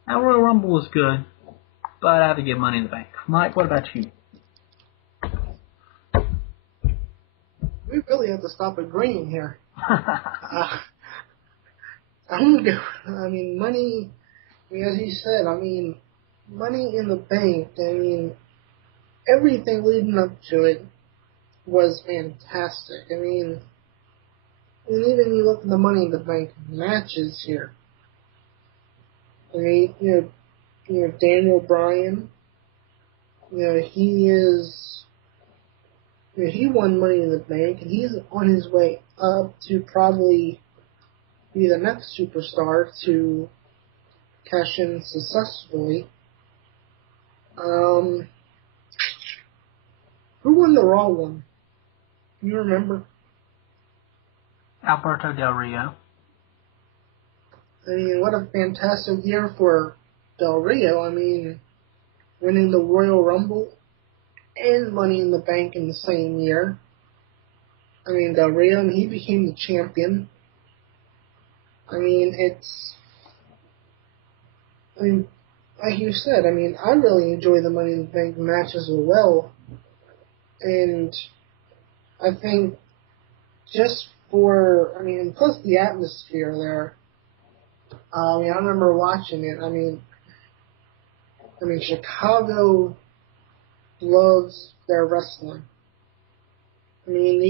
Now, Royal Rumble was good, but I have to give Money in the Bank. Mike, what about you? We really have to stop agreeing here. I'm gonna go. I mean, Money. I mean, as you said, I mean, Money in the Bank. I mean, everything leading up to it was fantastic. I mean, and even you look at the Money in the Bank matches here. I mean, you know, Daniel Bryan. You know, he won Money in the Bank, and he's on his way up to probably be the next superstar to cash in successfully. Who won the Raw one? Do you remember? Alberto Del Rio. I mean, what a fantastic year for Del Rio. I mean, winning the Royal Rumble and Money in the Bank in the same year. I mean, Del Rio, and he became the champion. I mean, like you said, I mean, I really enjoy the Money in the Bank matches as well. And I think plus the atmosphere there. I remember watching it. I mean, Chicago loves their wrestling. I mean,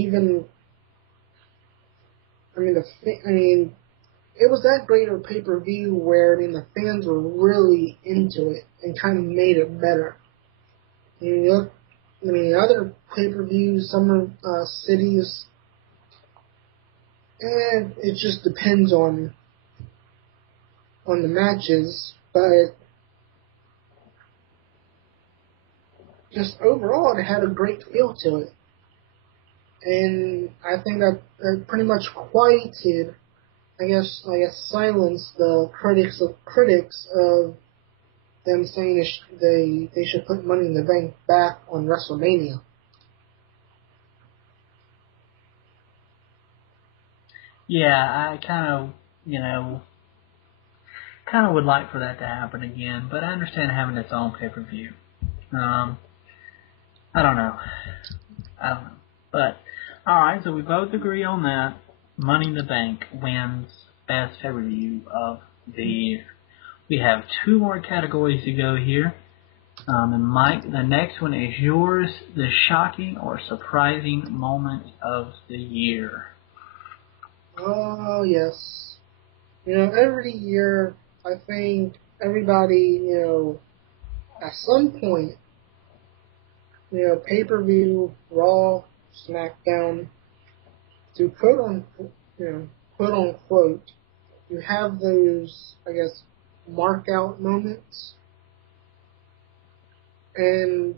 it was that great of a pay-per-view where, the fans were really into it and kind of made it better. Other pay-per-views, some cities, and it just depends on the matches, but just overall, it had a great feel to it. And I think that pretty much quieted, I guess, silenced the critics of them saying they should put Money in the Bank back on WrestleMania. Yeah, I kind of would like for that to happen again, but I understand having its own pay-per-view. I don't know. But, alright, so we both agree on that. Money in the Bank wins best pay-per-view of the year. We have two more categories to go here. And Mike, the next one is yours, the shocking or surprising moment of the year. Oh, yes. Every year, I think everybody, at some point, pay-per-view, Raw, SmackDown, to quote unquote, you have those, I guess, mark out moments. And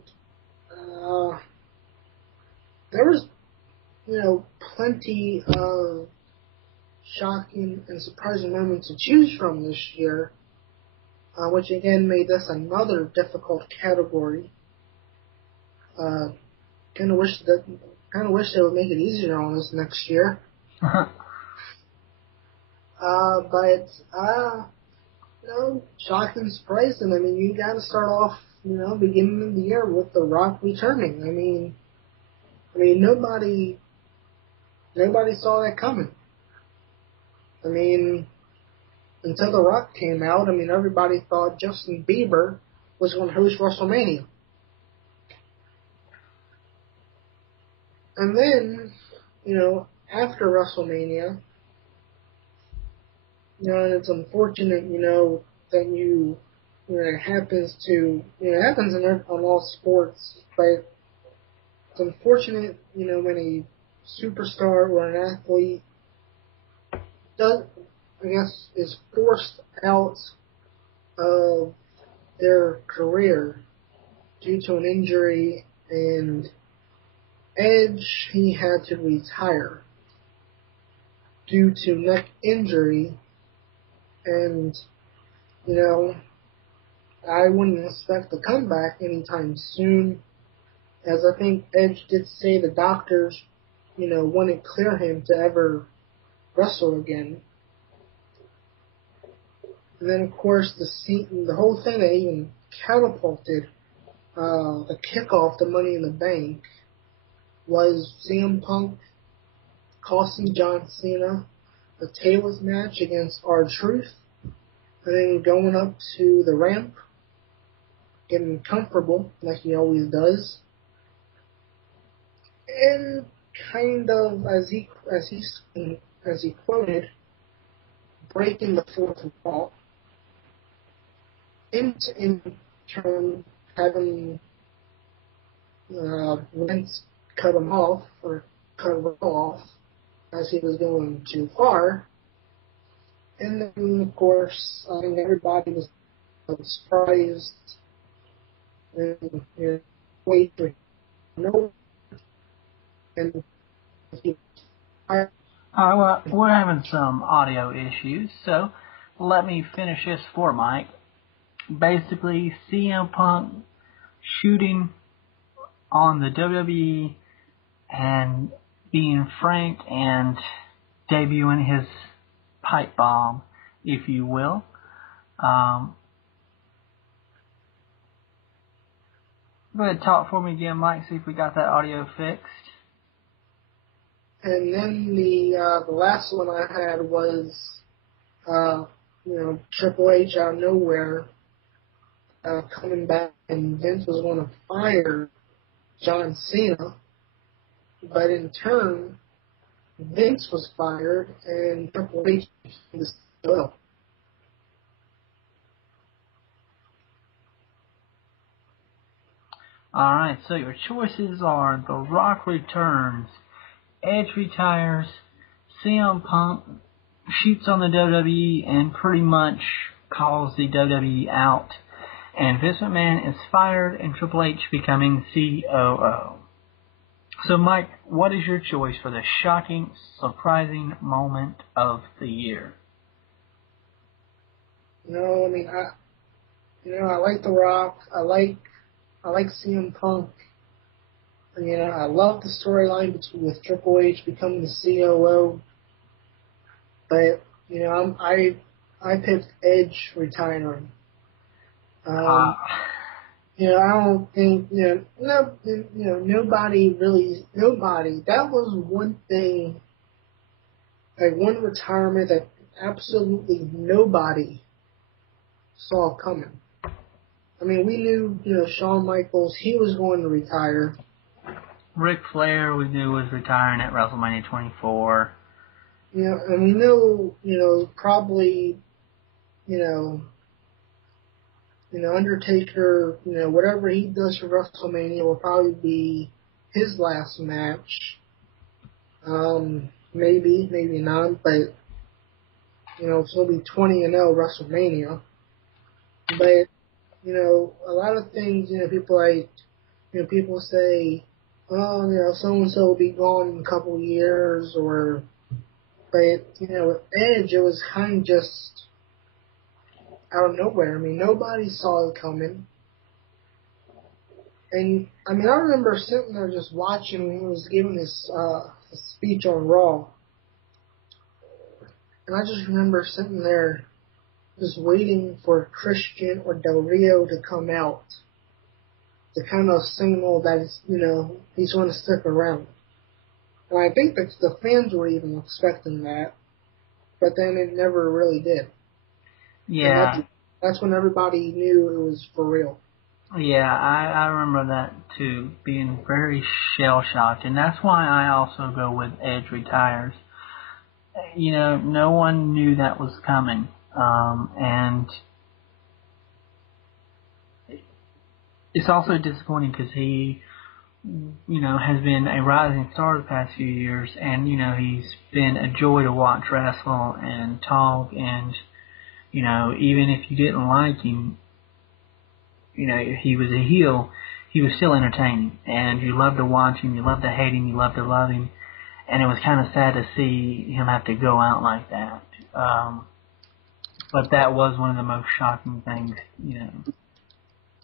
there was, plenty of shocking and surprising moments to choose from this year, which again made this another difficult category. Kind of wish they would make it easier on us next year. Shocking, surprising. I mean, you got to start off, beginning of the year with The Rock returning. I mean, nobody saw that coming. I mean, until The Rock came out, everybody thought Justin Bieber was going to host WrestleMania. And then, after WrestleMania, and it's unfortunate, that it happens on all sports, but it's unfortunate, when a superstar or an athlete does, I guess, is forced out of their career due to an injury, and Edge, he had to retire due to neck injury, and, you know, I wouldn't expect a comeback anytime soon, as I think Edge did say the doctors, wouldn't clear him to ever wrestle again. And then, of course, the whole thing that even catapulted the kickoff to Money in the Bank was CM Punk costing John Cena a tables match against R-Truth, and then going up to the ramp, getting comfortable like he always does, and kind of as he quoted, breaking the fourth wall. In turn, having Vince cut him off, or cut him off, as he was going too far. And then, of course, I think everybody was surprised and wait for no. And all right, well, we're having some audio issues, so let me finish this for Mike. Basically, CM Punk shooting on the WWE and being frank and debuting his pipe bomb, if you will. Go ahead, talk for me again, Mike, see if we got that audio fixed. And then the last one I had was, Triple H out of nowhere coming back, and Vince was going to fire John Cena, but in turn, Vince was fired, and Triple H was well. Alright, so your choices are The Rock returns, Edge retires, CM Punk shoots on the WWE and pretty much calls the WWE out, and Vince McMahon is fired and Triple H becoming COO. So Mike, what is your choice for the shocking, surprising moment of the year? I like The Rock. I like CM Punk. I love the storyline with Triple H becoming the COO. But I picked Edge retiring. I don't think nobody. That was one thing, like one retirement that absolutely nobody saw coming. I mean, we knew Shawn Michaels, he was going to retire. Ric Flair we knew was retiring at WrestleMania 24. And we know, probably, Undertaker, whatever he does for WrestleMania will probably be his last match. Maybe not, but, it's going to be 20-0 WrestleMania. But, a lot of things, people say, oh, so-and-so will be gone in a couple of years, but, with Edge, it was kind of just out of nowhere. I mean, nobody saw it coming. And, I remember sitting there just watching when he was giving his speech on Raw. And I just remember sitting there just waiting for Christian or Del Rio to come out to kind of signal that he's going to stick around. And I think that the fans were even expecting that, but then it never really did. Yeah. That's when everybody knew it was for real. Yeah, I remember that too, being very shell-shocked, and that's why I also go with Edge retires. No one knew that was coming, and it's also disappointing because he has been a rising star the past few years, and, he's been a joy to watch wrestle and talk, and, even if you didn't like him, he was a heel, he was still entertaining, and you loved to watch him, you loved to hate him, you loved to love him, and it was kind of sad to see him have to go out like that. But that was one of the most shocking things,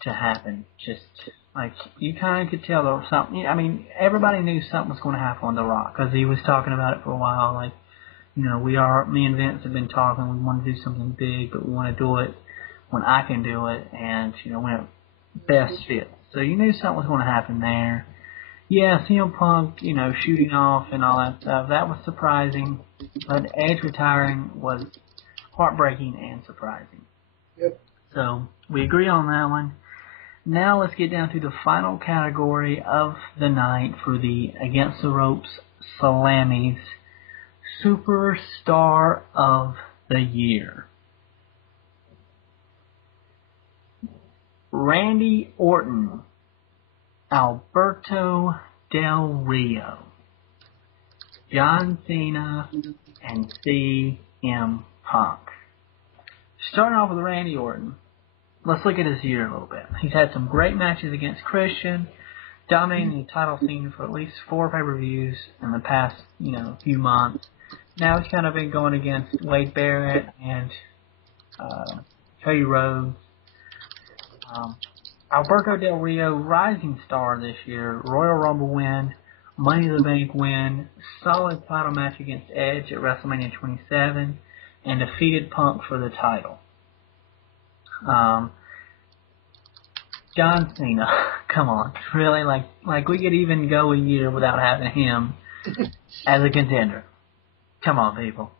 to happen. Just, like, you kind of could tell there was something. I mean, everybody knew something was going to happen with The Rock, because he was talking about it for a while. Like, me and Vince have been talking, we want to do something big, but we want to do it when I can do it, and, when it best fits. So you knew something was going to happen there. Yeah, CM Punk, shooting off and all that stuff, that was surprising. But Edge retiring was heartbreaking and surprising. Yep. So we agree on that one. Now let's get down to the final category of the night for the Against the Ropes Slammys Superstar of the Year. Randy Orton, Alberto Del Rio, John Cena, and CM Punk. Starting off with Randy Orton, let's look at his year a little bit. He's had some great matches against Christian, dominating the title scene for at least 4 pay-per-views in the past, few months. Now he's kind of been going against Wade Barrett and Cody Rhodes. Alberto Del Rio, rising star this year, Royal Rumble win, Money in the Bank win, solid title match against Edge at WrestleMania 27, and defeated Punk for the title. John Cena, come on, really? Like we could even go a year without having him as a contender. Come on, people.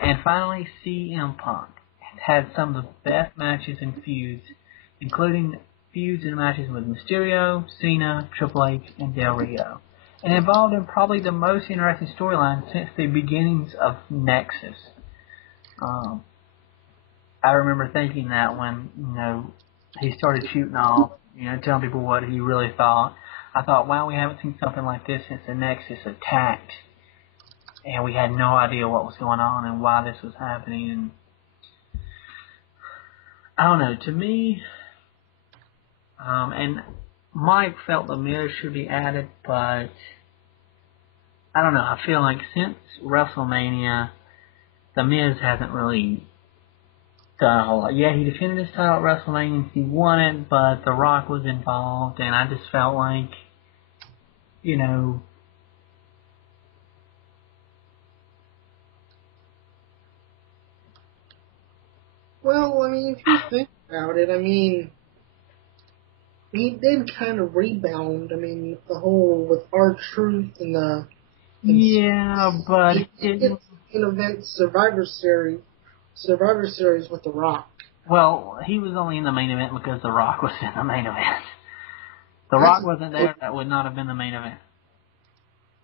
And finally, CM Punk had some of the best matches and feuds, including feuds and matches with Mysterio, Cena, Triple H, and Del Rio, and involved in probably the most interesting storyline since the beginnings of Nexus. I remember thinking that when, he started shooting off, telling people what he really thought. I thought, wow, we haven't seen something like this since the Nexus attacked, and we had no idea what was going on and why this was happening. And I don't know, to me, and Mike felt The Miz should be added, but I don't know, I feel like since WrestleMania, The Miz hasn't really done a whole lot. Yeah, he defended his title at WrestleMania, he won it, but The Rock was involved, and I just felt like, Well, I mean, if you think about it, I mean, he did kind of rebound. I mean, the whole with R-Truth and the... Yeah, but he did an event Survivor Series with The Rock. Well, he was only in the main event because The Rock was in the main event. The Rock wasn't there, that would not have been the main event.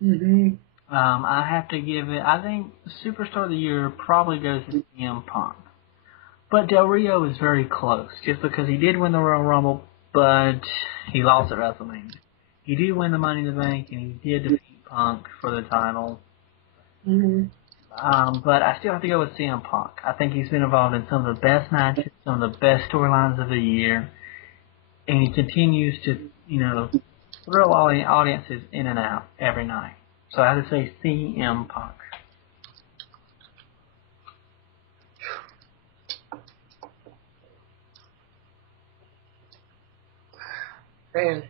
Mm-hmm. I have to give it, I think Superstar of the Year probably goes to CM Punk. But Del Rio is very close, just because he did win the Royal Rumble, but he lost at WrestleMania. He did win the Money in the Bank, and he did defeat Punk for the title. Mm-hmm. But I still have to go with CM Punk. I think he's been involved in some of the best matches, some of the best storylines of the year, and he continues to, thrill all the audiences in and out every night. So I have to say CM Punk. Man.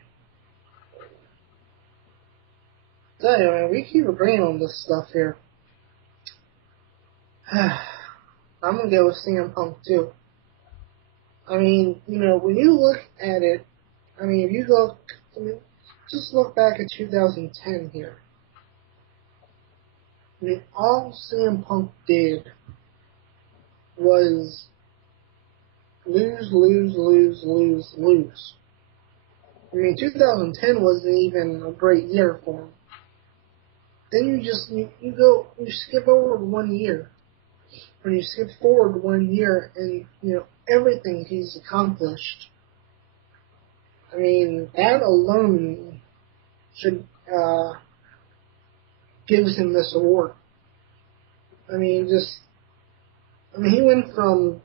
Tell you, man, we keep agreeing on this stuff here. I'm gonna go with CM Punk too. I mean, when you look at it, I mean, if you look, just look back at 2010 here. I mean, all CM Punk did was lose, lose, lose, lose, lose. I mean, 2010 wasn't even a great year for him. Then you skip over 1 year. When you skip forward 1 year and, everything he's accomplished. I mean, that alone should gives him this award. I mean, he went from,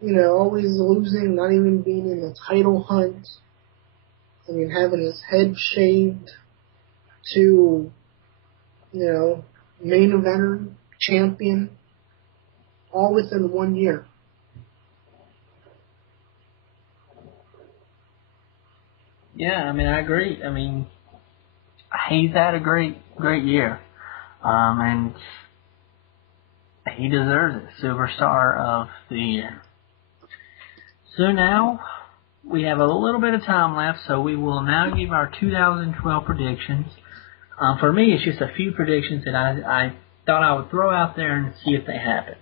always losing, not even being in the title hunt. I mean, having his head shaved to, main eventer, champion, all within 1 year. Yeah, I mean, I agree. I mean, he's had a great year. And he deserves it. Superstar of the year. So now, we have a little bit of time left, so we will now give our 2012 predictions. For me, it's just a few predictions that I thought I would throw out there and see if they happen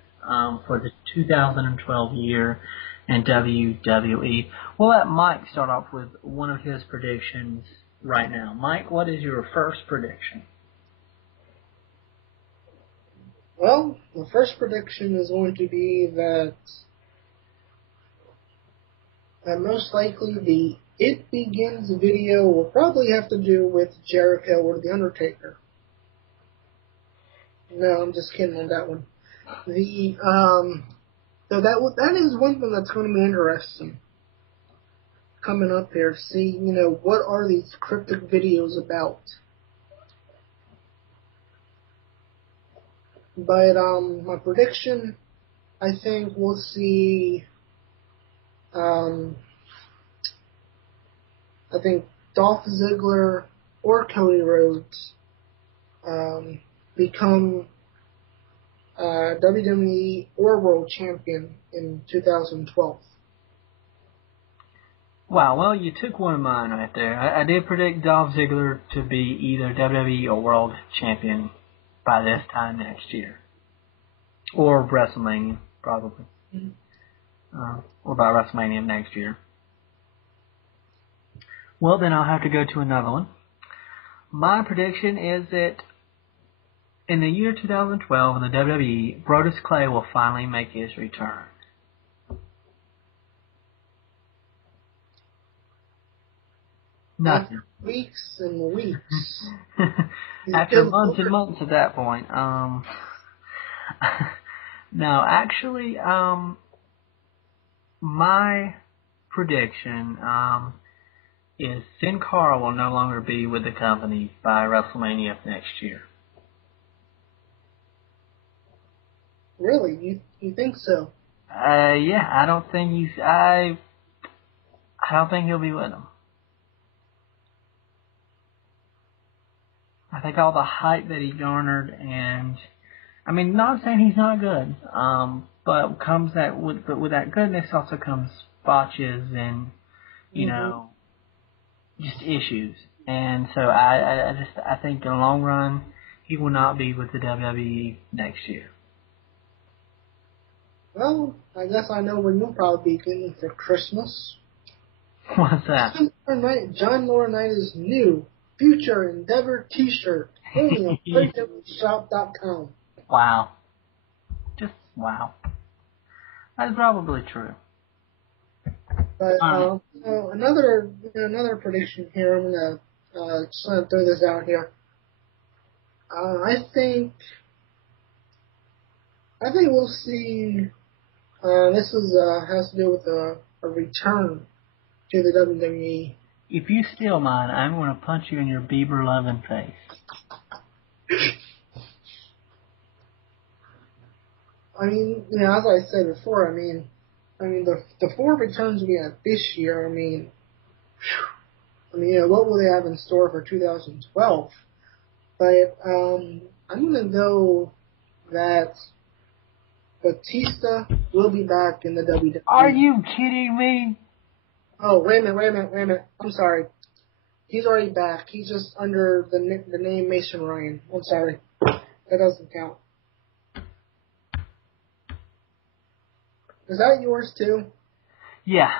for the 2012 year in WWE. We'll let Mike start off with one of his predictions right now. Mike, what is your first prediction? Well, the first prediction is going to be that most likely the It Begins video will probably have to do with Jericho or The Undertaker. No, I'm just kidding on that one. So that is one thing that's going to be interesting coming up here to see, what are these cryptic videos about. But my prediction, I think we'll see. I think Dolph Ziggler or Cody Rhodes become WWE or World Champion in 2012. Wow, well, you took one of mine right there. I did predict Dolph Ziggler to be either WWE or World Champion by this time next year. Or WrestleMania, probably. Mm-hmm. Or by WrestleMania next year. Well, then I'll have to go to another one. My prediction is that in the year 2012 in the WWE, Brodus Clay will finally make his return. Nothing. Weeks and weeks. After months and months at that point. No, actually, my prediction is Sin Cara will no longer be with the company by WrestleMania of next year. Really? You think so? Yeah, I don't think I don't think he'll be with them. I think all the hype that he garnered, and I mean, not saying he's not good, but comes that with that goodness also comes botches and just issues. And so I think in the long run he will not be with the WWE next year. Well, I guess I know when you'll probably be getting for Christmas. What's that? John Laurinaitis' new Future Endeavor T-shirt, only on PlayStationShop.com. Wow. Just wow. That's probably true. But another prediction here. I'm gonna just gonna throw this out here. I think we'll see. This has to do with a return to the WWE. If you steal mine, I'm going to punch you in your Bieber loving face. I mean, as I said before, I mean, the 4 returns we had this year. I mean, what will they have in store for 2012? But I'm gonna go that Batista will be back in the WWE. Are you kidding me? Oh, wait a minute. I'm sorry. He's already back. He's just under the name Mason Ryan. I'm sorry. That doesn't count. Is that yours too? Yeah.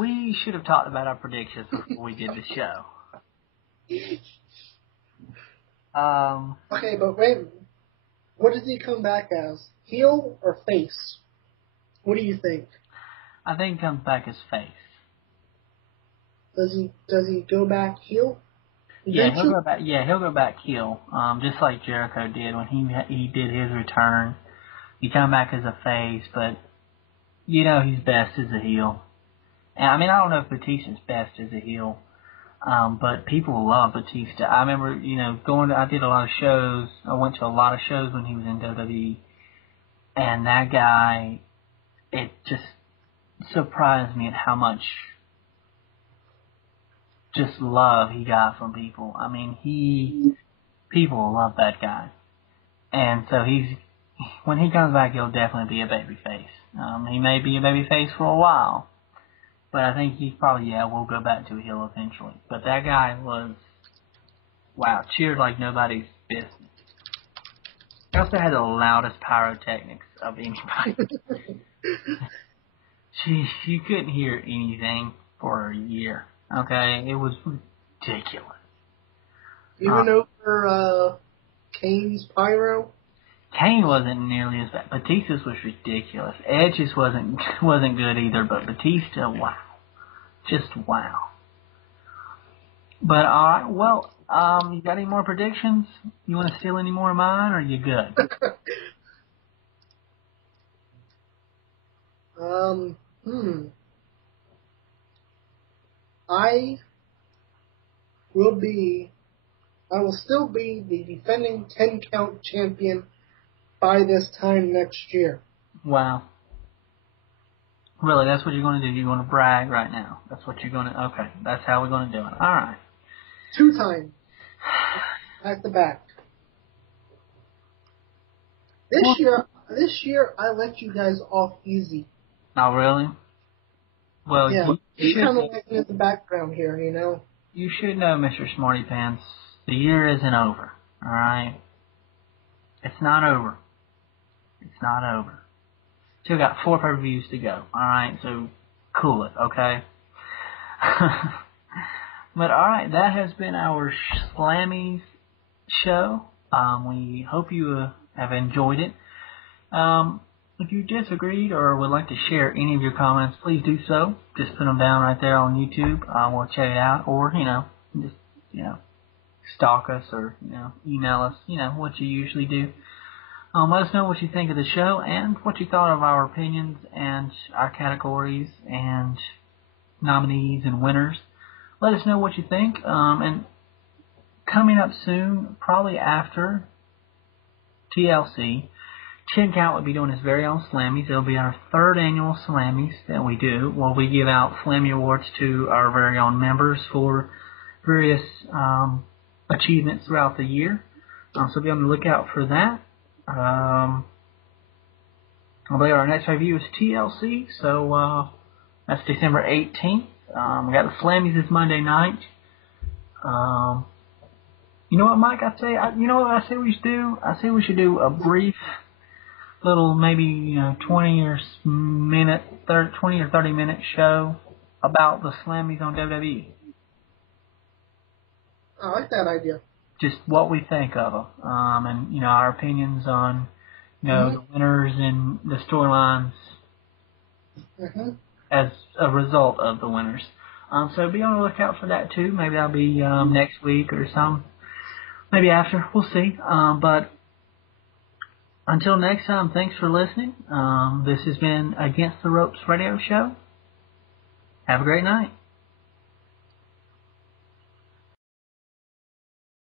We should have talked about our predictions before we did the show. Okay, but wait. What does he come back as? Heel or face? What do you think? I think he comes back as face. Does he go back heel? Yeah, he'll go back. Yeah, he'll go back heel, just like Jericho did when he did his return. He come back as a face, but he's best as a heel. And I mean, I don't know if Batista's best as a heel, but people love Batista. I remember, I did a lot of shows. I went to a lot of shows when he was in WWE, and that guy, it just surprised me at how much just love he got from people. I mean, people love that guy. And so when he comes back, he'll definitely be a babyface. He may be a babyface for a while, but I think he's probably, will go back to a heel eventually. But that guy was, cheered like nobody's business. He also had the loudest pyrotechnics of anybody. Jeez, you couldn't hear anything for a year. Okay, it was ridiculous. Even over Kane's pyro? Kane wasn't nearly as bad. Batista's was ridiculous. Edge just wasn't good either, but Batista, wow. Just wow. But alright, well, you got any more predictions? You want to steal any more of mine, or are you good? I will still be the defending 10-count champion by this time next year. Wow. Really, that's what you're going to do? You're going to brag right now? That's what you're going to... Okay, that's how we're going to do it. All right. 2 times. Back to back. This year, I let you guys off easy. Oh, really? Well, yeah, you're kind of looking at the background here, You should know, Mr. Smarty Pants, the year isn't over, all right? It's not over. It's not over. Still got 4 pay-per-views to go, all right? So cool it, okay? But all right, that has been our Slammys show. We hope you have enjoyed it. If you disagreed or would like to share any of your comments, please do so. Just put them down right there on YouTube. We'll check it out, or just stalk us or email us. What you usually do. Let us know what you think of the show and what you thought of our opinions and our categories and nominees and winners. Let us know what you think. And coming up soon, probably after TLC, Chin Count will be doing his very own Slammys. It'll be our 3rd annual Slammys that we do, where we give out Slammy Awards to our very own members for various achievements throughout the year. So be on the lookout for that. I believe our next review is TLC, so that's December 18th. We got the Slammys this Monday night. You know what, Mike? You know what I say we should do? I say we should do a brief little, maybe 20 or 30 minute show about the Slammys on WWE. I like that idea. Just what we think of them, and our opinions on the winners and the storylines as a result of the winners. So be on the lookout for that too. Maybe that'll be next week or maybe after. We'll see. But until next time, thanks for listening. This has been Against the Ropes Radio Show. Have a great night.